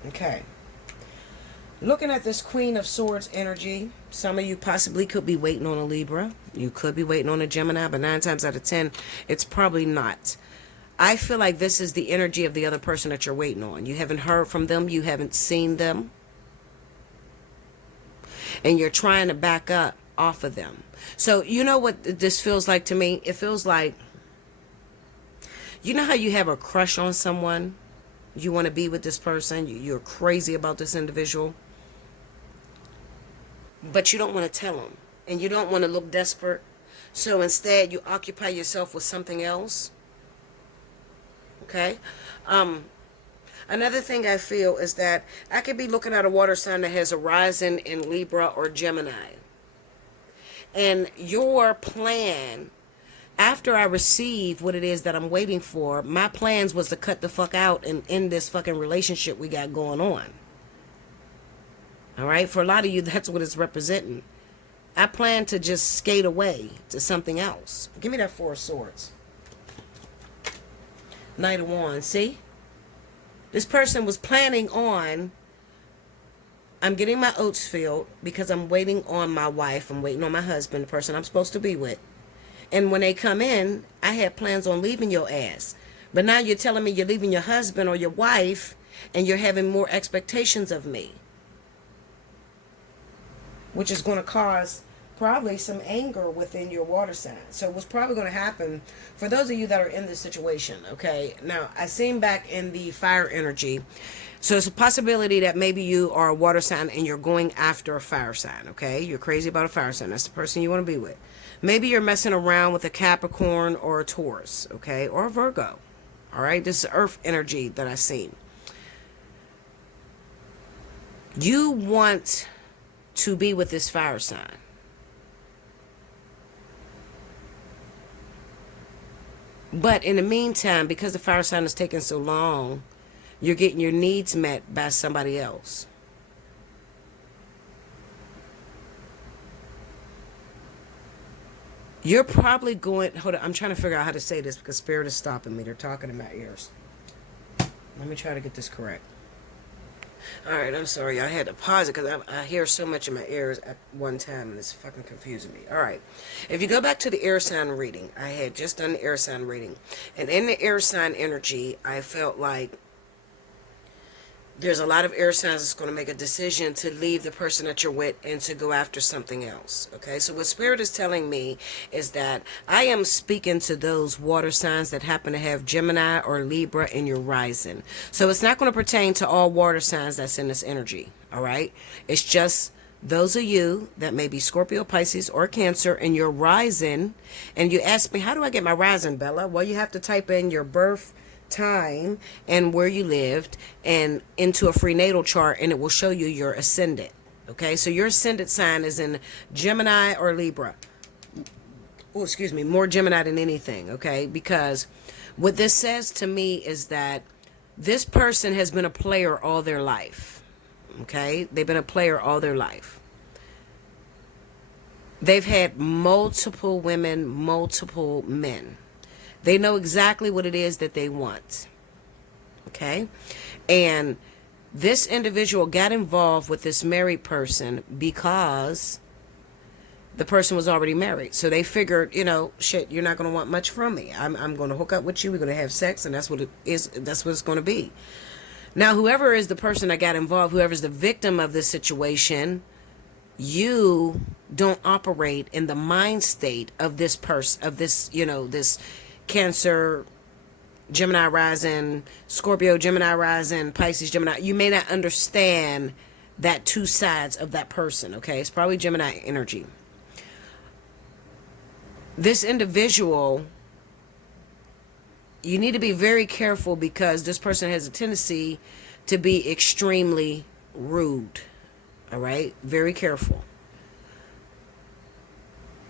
Okay. Looking at this Queen of Swords energy, some of you possibly could be waiting on a Libra. You could be waiting on a Gemini, but 9 times out of 10, it's probably not. I feel like this is the energy of the other person that you're waiting on. You haven't heard from them. You haven't seen them. And you're trying to back up off of them. So you know what this feels like to me? It feels like, you know how you have a crush on someone? You want to be with this person. You're crazy about this individual. But you don't want to tell them. And you don't want to look desperate. So instead, you occupy yourself with something else. Okay? Another thing I feel is that I could be looking at a water sign that has a rising in Libra or Gemini. And your plan, after I receive what it is that I'm waiting for, my plans was to cut the fuck out and end this fucking relationship we got going on. All right? For a lot of you, that's what it's representing. I plan to just skate away to something else. Give me that Four of Swords. Knight of Wands. See? This person was planning on, I'm getting my oats filled because I'm waiting on my wife. I'm waiting on my husband, the person I'm supposed to be with. And when they come in, I had plans on leaving your ass. But now you're telling me you're leaving your husband or your wife and you're having more expectations of me. Which is going to cause probably some anger within your water sign. So what's probably going to happen for those of you that are in this situation, okay? Now, I seen back in the fire energy. So it's a possibility that maybe you are a water sign and you're going after a fire sign, okay? You're crazy about a fire sign. That's the person you want to be with. Maybe you're messing around with a Capricorn or a Taurus, okay? Or a Virgo, all right? This is earth energy that I seen. You want to be with this fire sign. But in the meantime, because the fire sign is taking so long, you're getting your needs met by somebody else. You're probably going, hold on, I'm trying to figure out how to say this because Spirit is stopping me. They're talking in my ears. Let me try to get this correct. All right, I'm sorry. I had to pause it because I hear so much in my ears at one time and it's fucking confusing me. All right. If you go back to the air sign reading, I had just done the air sign reading. And in the air sign energy, I felt like there's a lot of air signs that's going to make a decision to leave the person that you're with and to go after something else. Okay, so what Spirit is telling me is that I am speaking to those water signs that happen to have Gemini or Libra in your rising. So it's not going to pertain to all water signs that's in this energy. All right, it's just those of you that may be Scorpio, Pisces, or Cancer in your rising. And you ask me, how do I get my rising, Bella? Well, you have to type in your birth time and where you lived and into a free natal chart, and it will show you your ascendant. Okay, so your ascendant sign is in Gemini or Libra. Oh, excuse me, more Gemini than anything. Okay, because what this says to me is that this person has been a player all their life. Okay, they've been a player all their life. They've had multiple women, multiple men. They know exactly what it is that they want. Okay? And this individual got involved with this married person because the person was already married. So they figured, you know, shit, you're not going to want much from me. I'm going to hook up with you. We're going to have sex, and that's what it is. That's what it's going to be. Now, whoever is the person that got involved, whoever's the victim of this situation, you don't operate in the mind state of this person, of this, you know, this Cancer, Gemini rising, Scorpio, Gemini rising, Pisces, Gemini, you may not understand that two sides of that person, okay? It's probably Gemini energy. This individual, you need to be very careful because this person has a tendency to be extremely rude, all right? Very careful.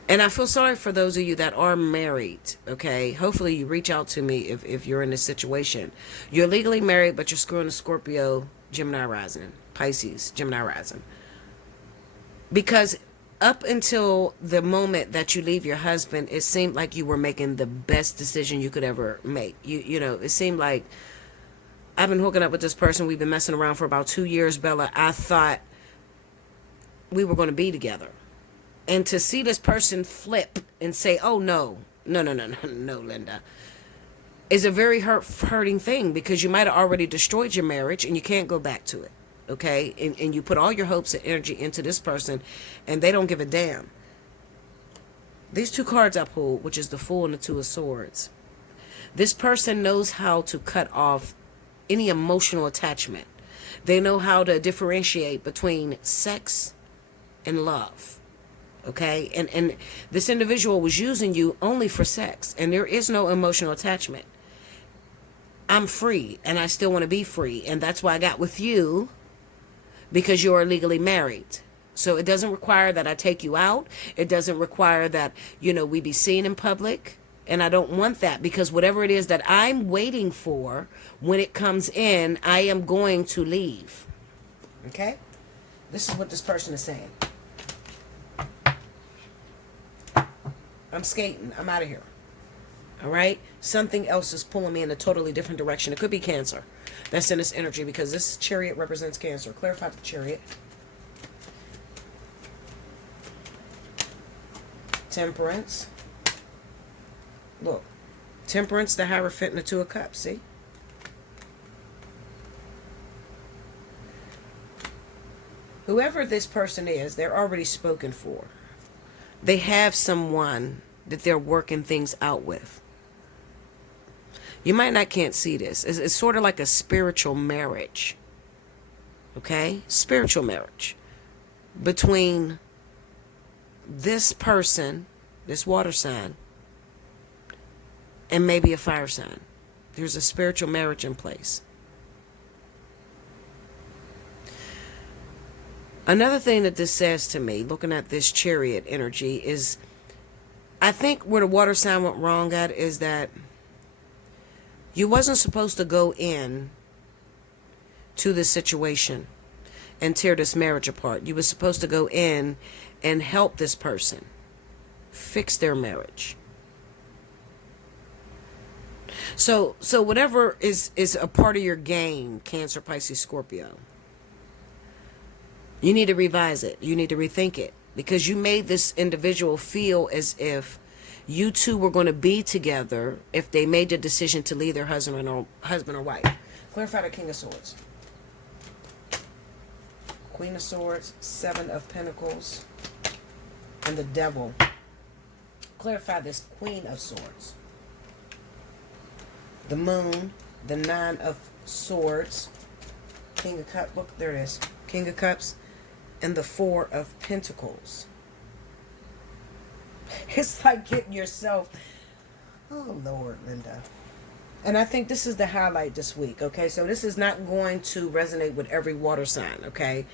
And I feel sorry for those of you that are married, okay? Hopefully you reach out to me if you're in this situation. You're legally married, but you're screwing a Scorpio, Gemini rising, Pisces, Gemini rising. Because up until the moment that you leave your husband, it seemed like you were making the best decision you could ever make. You know, it seemed like I've been hooking up with this person. We've been messing around for about 2 years, Bella. I thought we were going to be together. And to see this person flip and say, oh, no, Linda, is a very hurting thing because you might have already destroyed your marriage and you can't go back to it, okay? And you put all your hopes and energy into this person and they don't give a damn. These two cards I pulled, which is the Fool and the Two of Swords, this person knows how to cut off any emotional attachment. They know how to differentiate between sex and love. Okay, and this individual was using you only for sex, and there is no emotional attachment. I'm free, and I still want to be free, and that's why I got with you, because you are legally married. So it doesn't require that I take you out. It doesn't require that, you know, we be seen in public, and I don't want that, because whatever it is that I'm waiting for, when it comes in, I am going to leave. Okay? This is what this person is saying. I'm skating. I'm out of here. All right? Something else is pulling me in a totally different direction. It could be Cancer. That's in this energy because this Chariot represents Cancer. Clarify the Chariot. Temperance. Look. Temperance, the Hierophant, and the Two of Cups. See? Whoever this person is, they're already spoken for. They have someone that they're working things out with. You might not can't see this. It's sort of like a spiritual marriage. Okay? Spiritual marriage. Between this person, this water sign, and maybe a fire sign. There's a spiritual marriage in place. Another thing that this says to me, looking at this Chariot energy, is I think where the water sign went wrong at is that you wasn't supposed to go in to this situation and tear this marriage apart. You were supposed to go in and help this person fix their marriage. So whatever is a part of your game, Cancer, Pisces, Scorpio, you need to revise it. You need to rethink it. Because you made this individual feel as if you two were going to be together if they made the decision to leave their husband or wife. Clarify the King of Swords. Queen of Swords, Seven of Pentacles, and the Devil. Clarify this Queen of Swords. The Moon, the Nine of Swords, King of Cups. Look, there it is. King of Cups. And the Four of Pentacles. It's like getting yourself, oh Lord, Linda. And I think this is the highlight this week, okay? So this is not going to resonate with every water sign, okay?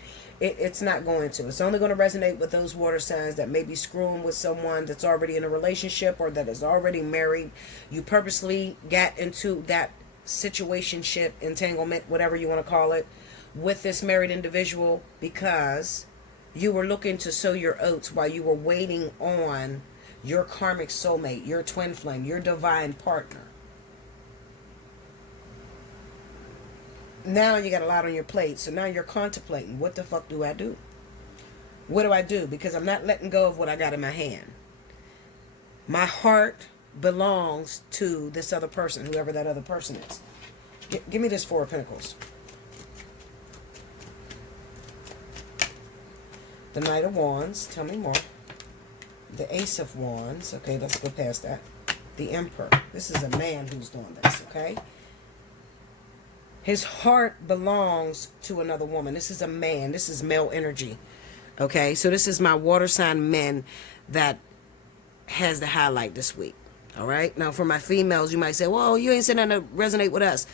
It's not going to. It's only going to resonate with those water signs that may be screwing with someone that's already in a relationship or that is already married. You purposely got into that situationship, entanglement, whatever you want to call it, with this married individual because you were looking to sow your oats while you were waiting on your karmic soulmate, your twin flame, your divine partner. Now you got a lot on your plate, so now you're contemplating, what the fuck do I do? What do I do? Because I'm not letting go of what I got in my hand. My heart belongs to this other person, whoever that other person is. Give me this Four of Pentacles. The Knight of Wands. Tell me more. The Ace of Wands. Okay, let's go past that. The Emperor. This is a man who's doing this. Okay? His heart belongs to another woman. This is a man. This is male energy. Okay? So this is my water sign men that has the highlight this week. All right? Now, for my females, you might say, well, you ain't saying nothing to resonate with us.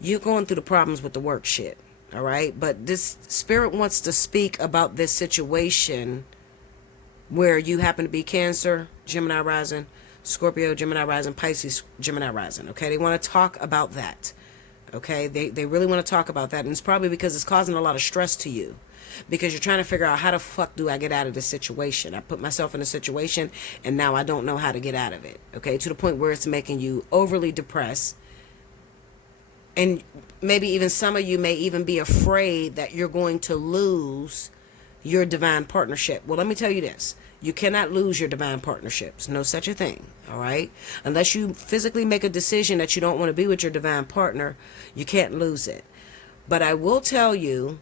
You're going through the problems with the work shit. All right? But this spirit wants to speak about this situation where you happen to be Cancer, Gemini rising, Scorpio, Gemini rising, Pisces, Gemini rising. Okay? They want to talk about that. Okay? They really want to talk about that. And it's probably because it's causing a lot of stress to you. Because you're trying to figure out, how the fuck do I get out of this situation? I put myself in a situation and now I don't know how to get out of it. Okay? To the point where it's making you overly depressed. And maybe even some of you may even be afraid that you're going to lose your divine partnership. Well, let me tell you this. You cannot lose your divine partnerships. No such a thing. All right? Unless you physically make a decision that you don't want to be with your divine partner, you can't lose it. But I will tell you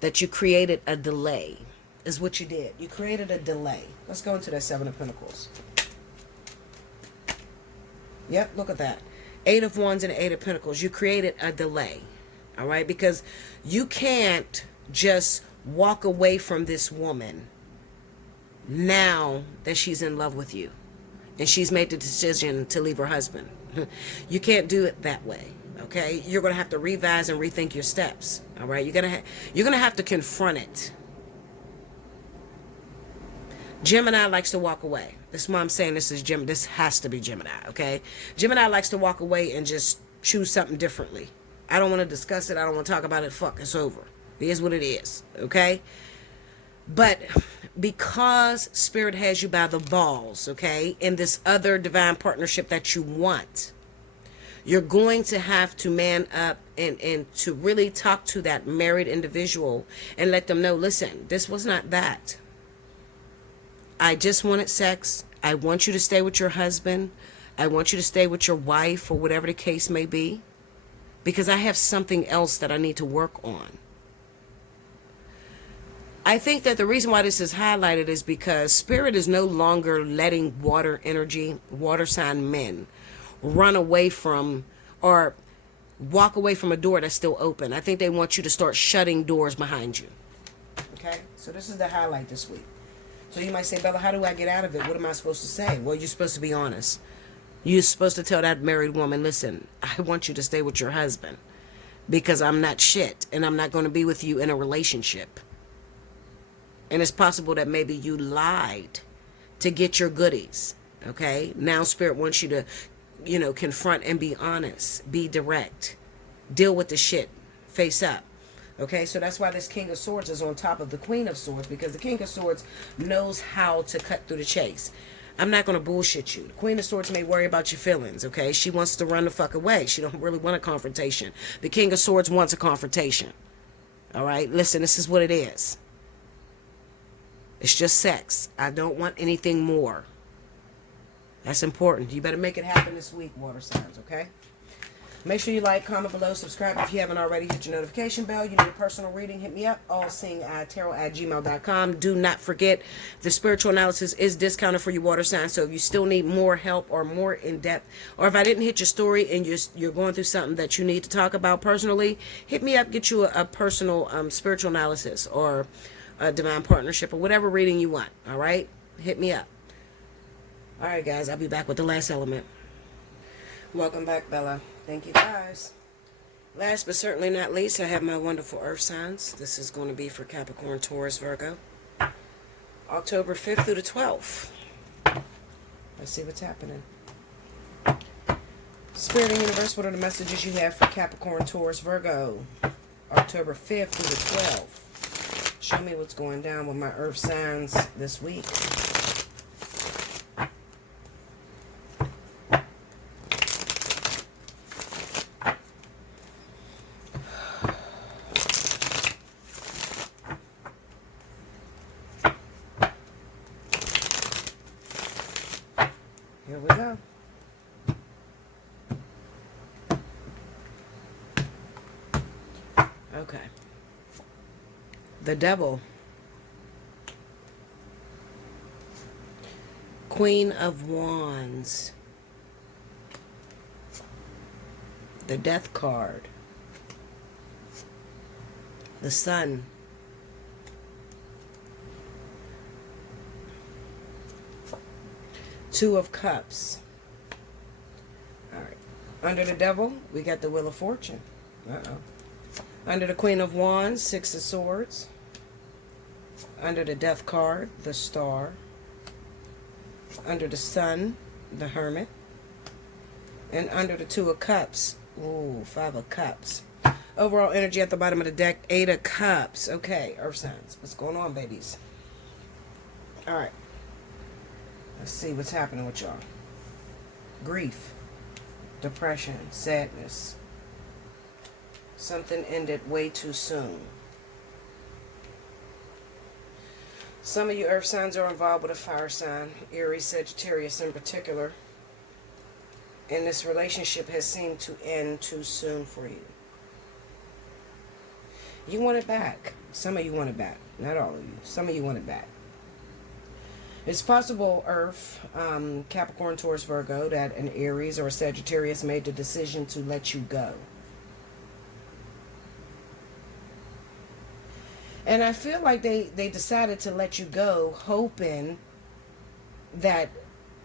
that you created a delay, is what you did. You created a delay. Let's go into that Seven of Pentacles. Yep, look at that. Eight of Wands and Eight of Pentacles. You created a delay. All right? Because you can't just walk away from this woman now that she's in love with you. And she's made the decision to leave her husband. You can't do it that way. Okay? You're going to have to revise and rethink your steps. All right? You're going to have to confront it. Gemini likes to walk away. That's why I'm saying this is Gemini. This has to be Gemini, okay? Gemini likes to walk away and just choose something differently. I don't want to discuss it. I don't want to talk about it. Fuck, it's over. It is what it is, okay? But because Spirit has you by the balls, okay, in this other divine partnership that you want, you're going to have to man up and to really talk to that married individual and let them know, listen, this was not that. I just wanted sex. I want you to stay with your husband. I want you to stay with your wife or whatever the case may be. Because I have something else that I need to work on. I think that the reason why this is highlighted is because Spirit is no longer letting water energy, water sign men, run away from or walk away from a door that's still open. I think they want you to start shutting doors behind you. Okay? So this is the highlight this week. So you might say, Bella, how do I get out of it? What am I supposed to say? Well, you're supposed to be honest. You're supposed to tell that married woman, listen, I want you to stay with your husband because I'm not shit and I'm not going to be with you in a relationship. And it's possible that maybe you lied to get your goodies. Okay? Now Spirit wants you to, confront and be honest. Be direct. Deal with the shit. Face up. Okay, so that's why this King of Swords is on top of the Queen of Swords, because the King of Swords knows how to cut through the chase. I'm not going to bullshit you. The Queen of Swords may worry about your feelings, okay? She wants to run the fuck away. She don't really want a confrontation. The King of Swords wants a confrontation. All right, listen, this is what it is. It's just sex. I don't want anything more. That's important. You better make it happen this week, water signs, okay? Make sure you like, comment below, subscribe if you haven't already. Hit your notification bell. You need a personal reading, hit me up. Allseeingeyetarot@gmail.com. Do not forget, the spiritual analysis is discounted for your water signs. So if you still need more help or more in-depth, or if I didn't hit your story and you're going through something that you need to talk about personally, hit me up, get you a personal spiritual analysis or a divine partnership or whatever reading you want. All right? Hit me up. All right, guys. I'll be back with the last element. Welcome back, Bella. Thank you, guys. Last but certainly not least, I have my wonderful earth signs. This is going to be for Capricorn, Taurus, Virgo. October 5th through the 12th. Let's see what's happening. Spirit and Universe, what are the messages you have for Capricorn, Taurus, Virgo? October 5th through the 12th. Show me what's going down with my earth signs this week. Here we go. Okay. The Devil. Queen of Wands, the Death card, the Sun, Two of Cups. All right. Under the Devil, we got the Wheel of Fortune. Under the Queen of Wands, Six of Swords. Under the Death card, the Star. Under the Sun, the Hermit. And under the Two of Cups, ooh, Five of Cups. Overall energy at the bottom of the deck, Eight of Cups. Okay, Earth signs. What's going on, babies? All right. Let's see what's happening with y'all. Grief, depression, sadness. Something ended way too soon. Some of you earth signs are involved with a fire sign, Aries, Sagittarius in particular. And this relationship has seemed to end too soon for you. You want it back. Some of you want it back. Not all of you. Some of you want it back. It's possible, Earth, Capricorn, Taurus, Virgo, that an Aries or a Sagittarius made the decision to let you go. And I feel like they decided to let you go, hoping that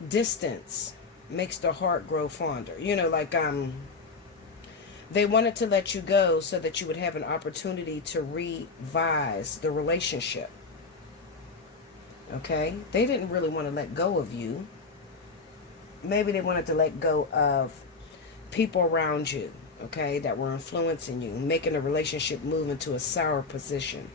distance makes the heart grow fonder. You know, like they wanted to let you go so that you would have an opportunity to revise the relationship. Okay? They didn't really want to let go of you. Maybe they wanted to let go of people around you, okay, that were influencing you, making the relationship move into a sour position.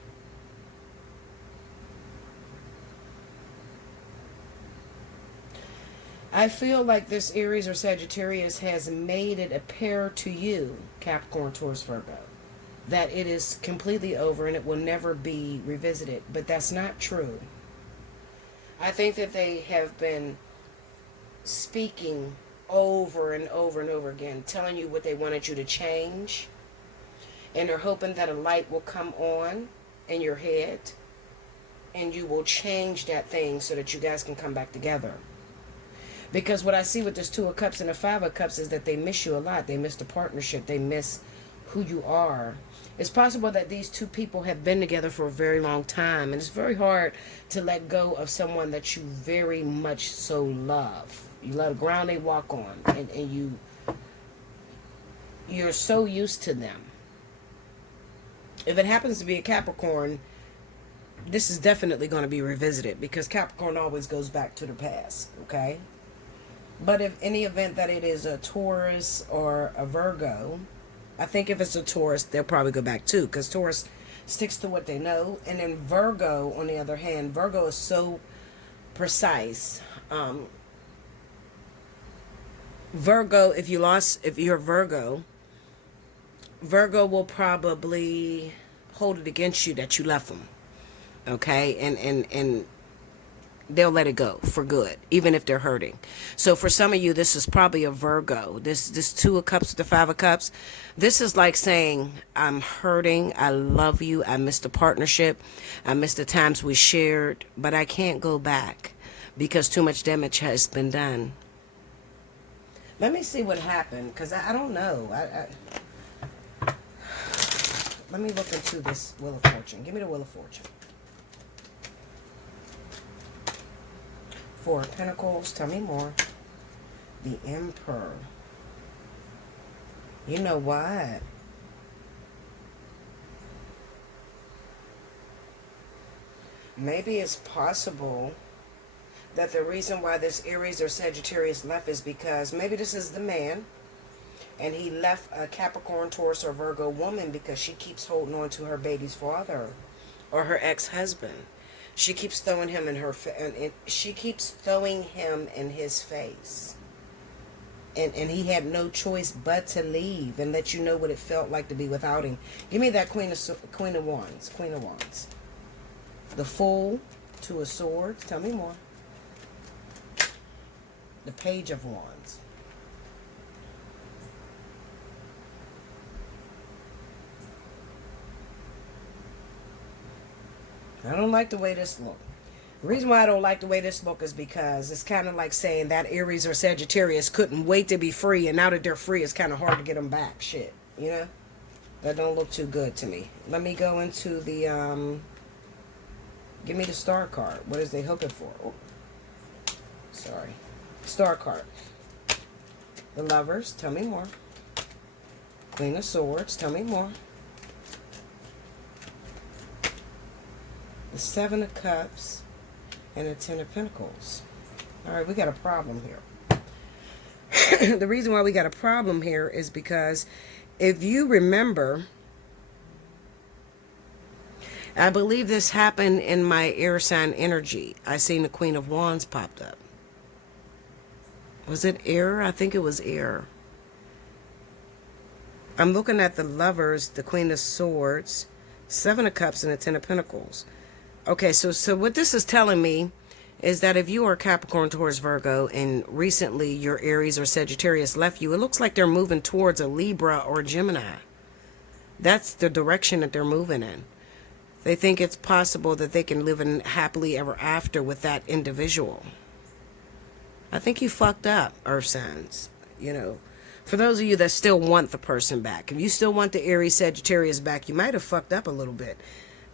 I feel like this Aries or Sagittarius has made it appear to you, Capricorn, Taurus, Virgo, that it is completely over and it will never be revisited. But that's not true. I think that they have been speaking over and over and over again, telling you what they wanted you to change. And they're hoping that a light will come on in your head and you will change that thing so that you guys can come back together. Because what I see with this Two of Cups and the Five of Cups is that they miss you a lot. They miss the partnership. They miss who you are. It's possible that these two people have been together for a very long time. And it's very hard to let go of someone that you very much so love. You love the ground they walk on. And you're so used to them. If it happens to be a Capricorn, this is definitely going to be revisited. Because Capricorn always goes back to the past. Okay? But if any event that it is a Taurus or a Virgo, I think if it's a Taurus, they'll probably go back too. Because Taurus sticks to what they know. And then Virgo, on the other hand, Virgo is so precise. Virgo, if you're Virgo, Virgo will probably hold it against you that you left them. Okay? And they'll let it go for good, even if they're hurting. So for some of you, this is probably a Virgo. This Two of Cups, the Five of Cups, this is like saying, I'm hurting, I love you, I miss the partnership, I miss the times we shared, but I can't go back because too much damage has been done. Let me see what happened, because I don't know. Let me look into this Wheel of Fortune. Give me the Wheel of Fortune. Four of Pentacles, tell me more. The Emperor. You know what? Maybe it's possible that the reason why this Aries or Sagittarius left is because maybe this is the man and he left a Capricorn, Taurus, or Virgo woman because she keeps holding on to her baby's father or her ex-husband. She keeps throwing him in her she keeps throwing him in his face. And he had no choice but to leave and let you know what it felt like to be without him. Give me that Queen of Wands. Queen of Wands. The Fool, Two of Swords. Tell me more. The Page of Wands. I don't like the way this looks. The reason why I don't like the way this book is because it's kind of like saying that Aries or Sagittarius couldn't wait to be free, and now that they're free, it's kind of hard to get them back. Shit, you know? That don't look too good to me. Let me go into the, give me the star card. What is they hoping for? Oh, sorry. Star card. The Lovers, tell me more. Queen of Swords, tell me more. The Seven of Cups and the Ten of Pentacles. All right, we got a problem here. The reason why we got a problem here is because if you remember, I believe this happened in my air sign energy. I seen the Queen of Wands popped up. Was it air? I think it was air. I'm looking at the Lovers, the Queen of Swords, Seven of Cups, and the Ten of Pentacles. Okay, so what this is telling me is that if you are Capricorn, Taurus, Virgo, and recently your Aries or Sagittarius left you, it looks like they're moving towards a Libra or Gemini. That's the direction that they're moving in. They think it's possible that they can live in happily ever after with that individual. I think you fucked up, Earth signs. You know, for those of you that still want the person back, if you still want the Aries, Sagittarius back, you might have fucked up a little bit.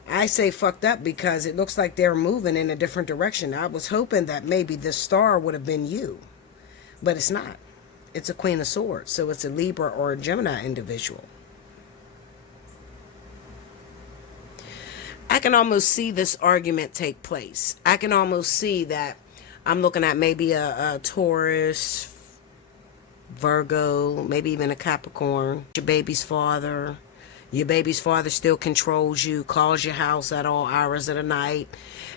I say fucked up because it looks like they're moving in a different direction. I was hoping that maybe this star would have been you, but it's not. It's a Queen of Swords, so it's a Libra or a Gemini individual. I can almost see this argument take place. I can almost see that I'm looking at maybe a Taurus, Virgo, maybe even a Capricorn, your baby's father. Your baby's father still controls you, calls your house at all hours of the night.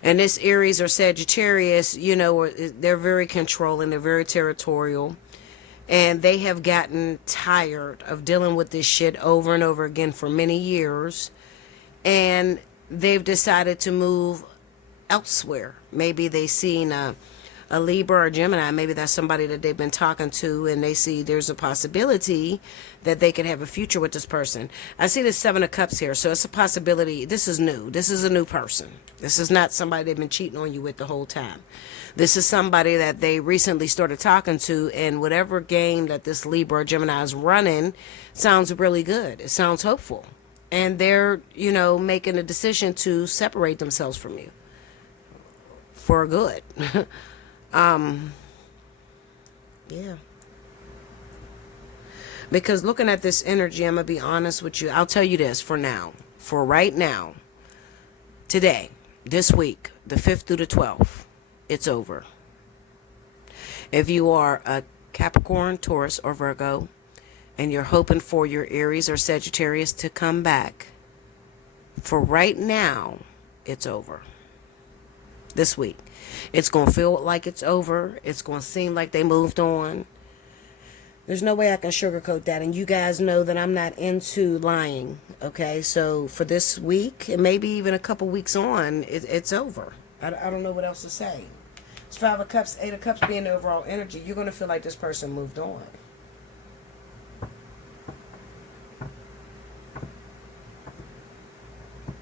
And this Aries or Sagittarius, you know, they're very controlling, they're very territorial. And they have gotten tired of dealing with this shit over and over again for many years. And they've decided to move elsewhere. Maybe they've seen a Libra or Gemini. Maybe that's somebody that they've been talking to, and they see there's a possibility that they could have a future with this person. I see the Seven of Cups here, so it's a possibility. This is new. This is a new person. This is not somebody they've been cheating on you with the whole time. This is somebody that they recently started talking to, and whatever game that this Libra or Gemini is running sounds really good. It sounds hopeful. And they're, you know, making a decision to separate themselves from you for good. Yeah. Because looking at this energy, I'm going to be honest with you. I'll tell you this for now. For right now, today, this week, the 5th through the 12th, it's over. If you are a Capricorn, Taurus, or Virgo, and you're hoping for your Aries or Sagittarius to come back, for right now, it's over. This week. It's going to feel like it's over. It's going to seem like they moved on. There's no way I can sugarcoat that. And you guys know that I'm not into lying. Okay, so for this week, and maybe even a couple weeks on, it's over. I don't know what else to say. It's 5 of Cups, 8 of Cups being the overall energy. You're going to feel like this person moved on.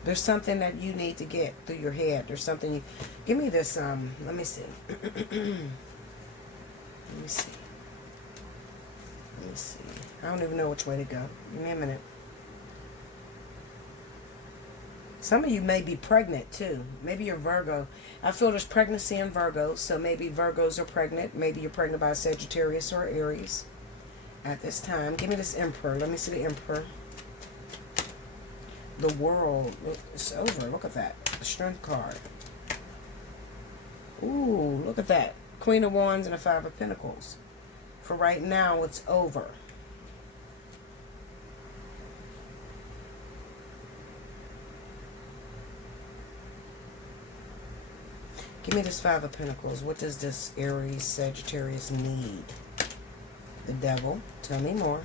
There's something that you need to get through your head. There's something you... Give me this, let me see. Let me see. Let me see. I don't even know which way to go. Give me a minute. Some of you may be pregnant, too. Maybe you're Virgo. I feel there's pregnancy in Virgo, so maybe Virgos are pregnant. Maybe you're pregnant by a Sagittarius or Aries at this time. Give me this Emperor. Let me see the Emperor. The World. It's over. Look at that. The Strength card. Ooh, look at that. Queen of Wands and a 5 of Pentacles. For right now, it's over. Give me this 5 of Pentacles. What does this Aries, Sagittarius need? The Devil. Tell me more.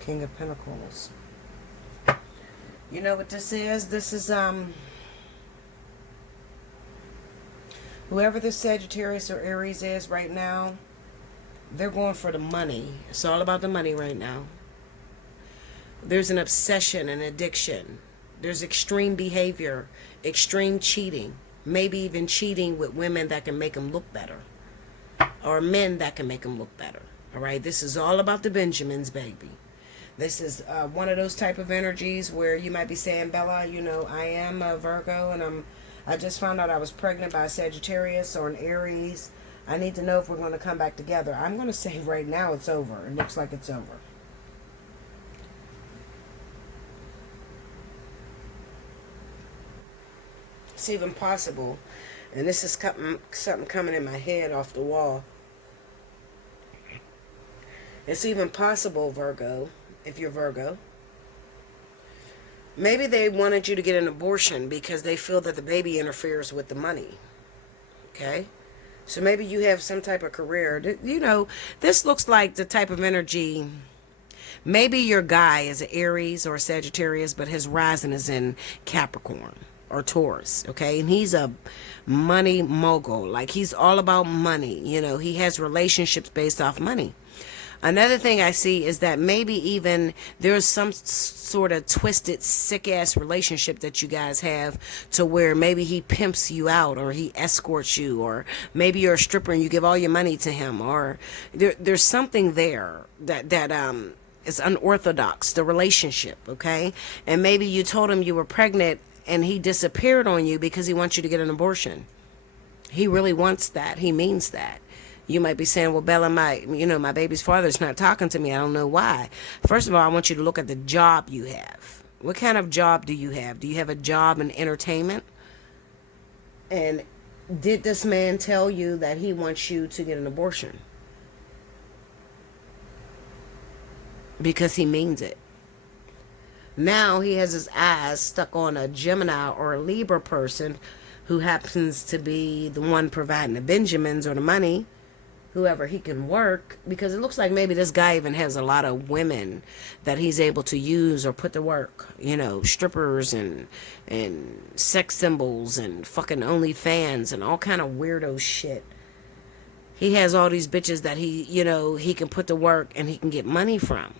King of Pentacles. You know what this is? This is, whoever this Sagittarius or Aries is right now, they're going for the money. It's all about the money right now. There's an obsession, an addiction. There's extreme behavior, extreme cheating, maybe even cheating with women that can make them look better, or men that can make them look better. All right, this is all about the Benjamins, baby. This is one of those type of energies where you might be saying, Bella, you know, I am a Virgo, and I just found out I was pregnant by a Sagittarius or an Aries. I need to know if we're going to come back together. I'm going to say right now it's over. It looks like it's over. It's even possible, and this is something coming in my head off the wall. It's even possible, Virgo, if you're Virgo, maybe they wanted you to get an abortion because they feel that the baby interferes with the money. Okay? So maybe you have some type of career. You know, this looks like the type of energy. Maybe your guy is an Aries or a Sagittarius, but his rising is in Capricorn or Taurus, okay? And he's a money mogul. Like, he's all about money. You know, he has relationships based off money. Another thing I see is that maybe even there's some sort of twisted, sick-ass relationship that you guys have, to where maybe he pimps you out, or he escorts you, or maybe you're a stripper and you give all your money to him, or there's something there that is unorthodox, the relationship, okay? And maybe you told him you were pregnant and he disappeared on you because he wants you to get an abortion. He really wants that. He means that. You might be saying, well, Bella, my baby's father's not talking to me. I don't know why. First of all, I want you to look at the job you have. What kind of job do you have? Do you have a job in entertainment? And did this man tell you that he wants you to get an abortion? Because he means it. Now he has his eyes stuck on a Gemini or a Libra person who happens to be the one providing the Benjamins or the money, whoever he can work, because it looks like maybe this guy even has a lot of women that he's able to use or put to work, you know, strippers and sex symbols and fucking OnlyFans and all kind of weirdo shit. He has all these bitches that he can put to work and he can get money from.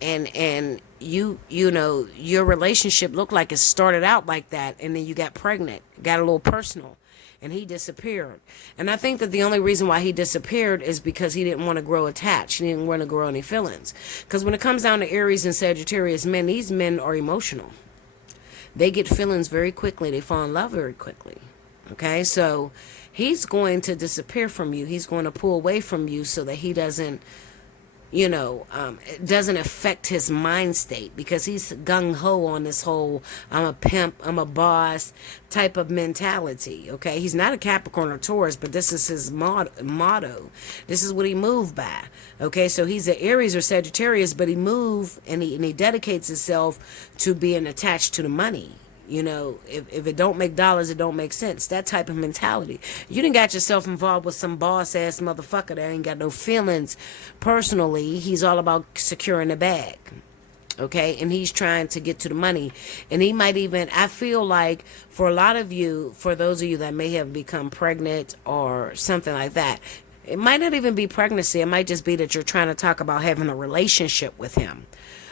And you know, your relationship looked like it started out like that, and then you got pregnant, got a little personal, and he disappeared. And I think that the only reason why he disappeared is because he didn't want to grow attached. He didn't want to grow any feelings. Because when it comes down to Aries and Sagittarius men, these men are emotional. They get feelings very quickly. They fall in love very quickly. Okay, so he's going to disappear from you. He's going to pull away from you so that he doesn't, it doesn't affect his mind state, because he's gung-ho on this whole I'm a pimp, I'm a boss type of mentality, okay? He's not a Capricorn or Taurus, but this is his motto. This is what he moved by, okay? So he's an Aries or Sagittarius, but he moved and he dedicates himself to being attached to the money. You know, if it don't make dollars, it don't make sense. That type of mentality. You done got yourself involved with some boss-ass motherfucker that ain't got no feelings personally. He's all about securing the bag. Okay? And he's trying to get to the money. And he might even, I feel like, for a lot of you, for those of you that may have become pregnant or something like that, it might not even be pregnancy. It might just be that you're trying to talk about having a relationship with him.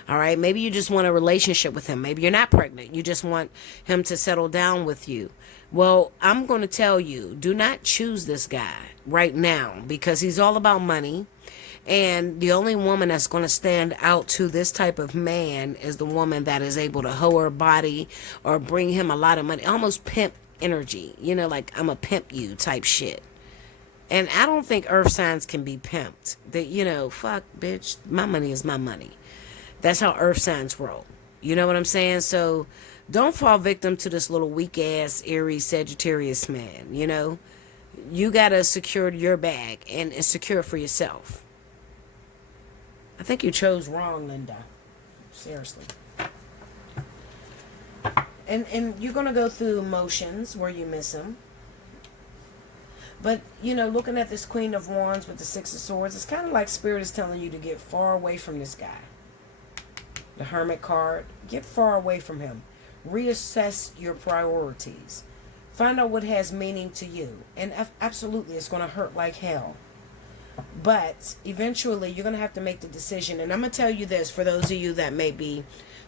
All right, maybe you just want a relationship with him. Maybe you're not pregnant. You just want him to settle down with you. Well, I'm going to tell you, do not choose this guy right now, because he's all about money. And the only woman that's going to stand out to this type of man is the woman that is able to hoe her body or bring him a lot of money. Almost pimp energy. You know, like, I'm a pimp you type shit. And I don't think earth signs can be pimped. That, fuck, bitch, my money is my money. That's how earth signs roll. You know what I'm saying? So don't fall victim to this little weak-ass Aries Sagittarius man, you know? You got to secure your bag and secure it for yourself. I think you chose wrong, Linda. Seriously. And you're going to go through emotions where you miss him. But, looking at this Queen of Wands with the Six of Swords, it's kind of like Spirit is telling you to get far away from this guy. The Hermit card. Get far away from him. Reassess your priorities. Find out what has meaning to you. And absolutely, it's going to hurt like hell. But eventually, you're going to have to make the decision. And I'm going to tell you this, for those of you that may be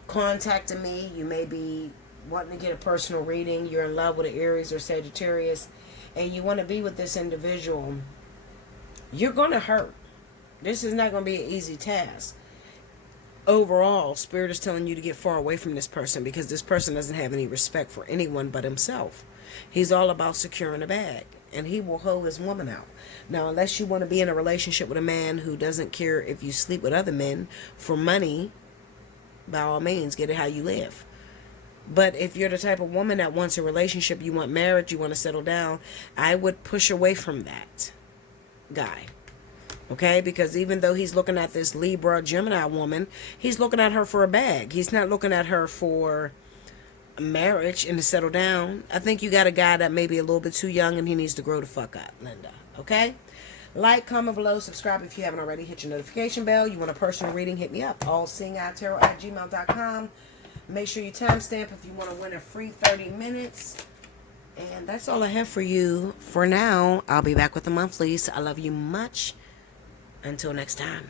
contacting me, you may be wanting to get a personal reading, you're in love with an Aries or Sagittarius, and you want to be with this individual, you're going to hurt. This is not going to be an easy task. Overall, Spirit is telling you to get far away from this person, because this person doesn't have any respect for anyone but himself. He's all about securing a bag, and he will hoe his woman out. Now, unless you want to be in a relationship with a man who doesn't care if you sleep with other men for money, by all means, get it how you live. But if you're the type of woman that wants a relationship, you want marriage, you want to settle down, I would push away from that guy. Okay? Because even though he's looking at this Libra, Gemini woman, he's looking at her for a bag. He's not looking at her for marriage and to settle down. I think you got a guy that may be a little bit too young, and he needs to grow the fuck up, Linda. Okay? Like, comment below, subscribe if you haven't already, hit your notification bell. You want a personal reading, hit me up. Allseeingeyetarot@gmail.com. Make sure you timestamp if you want to win a free 30 minutes. And that's all I have for you for now. I'll be back with the monthlies. I love you much. Until next time.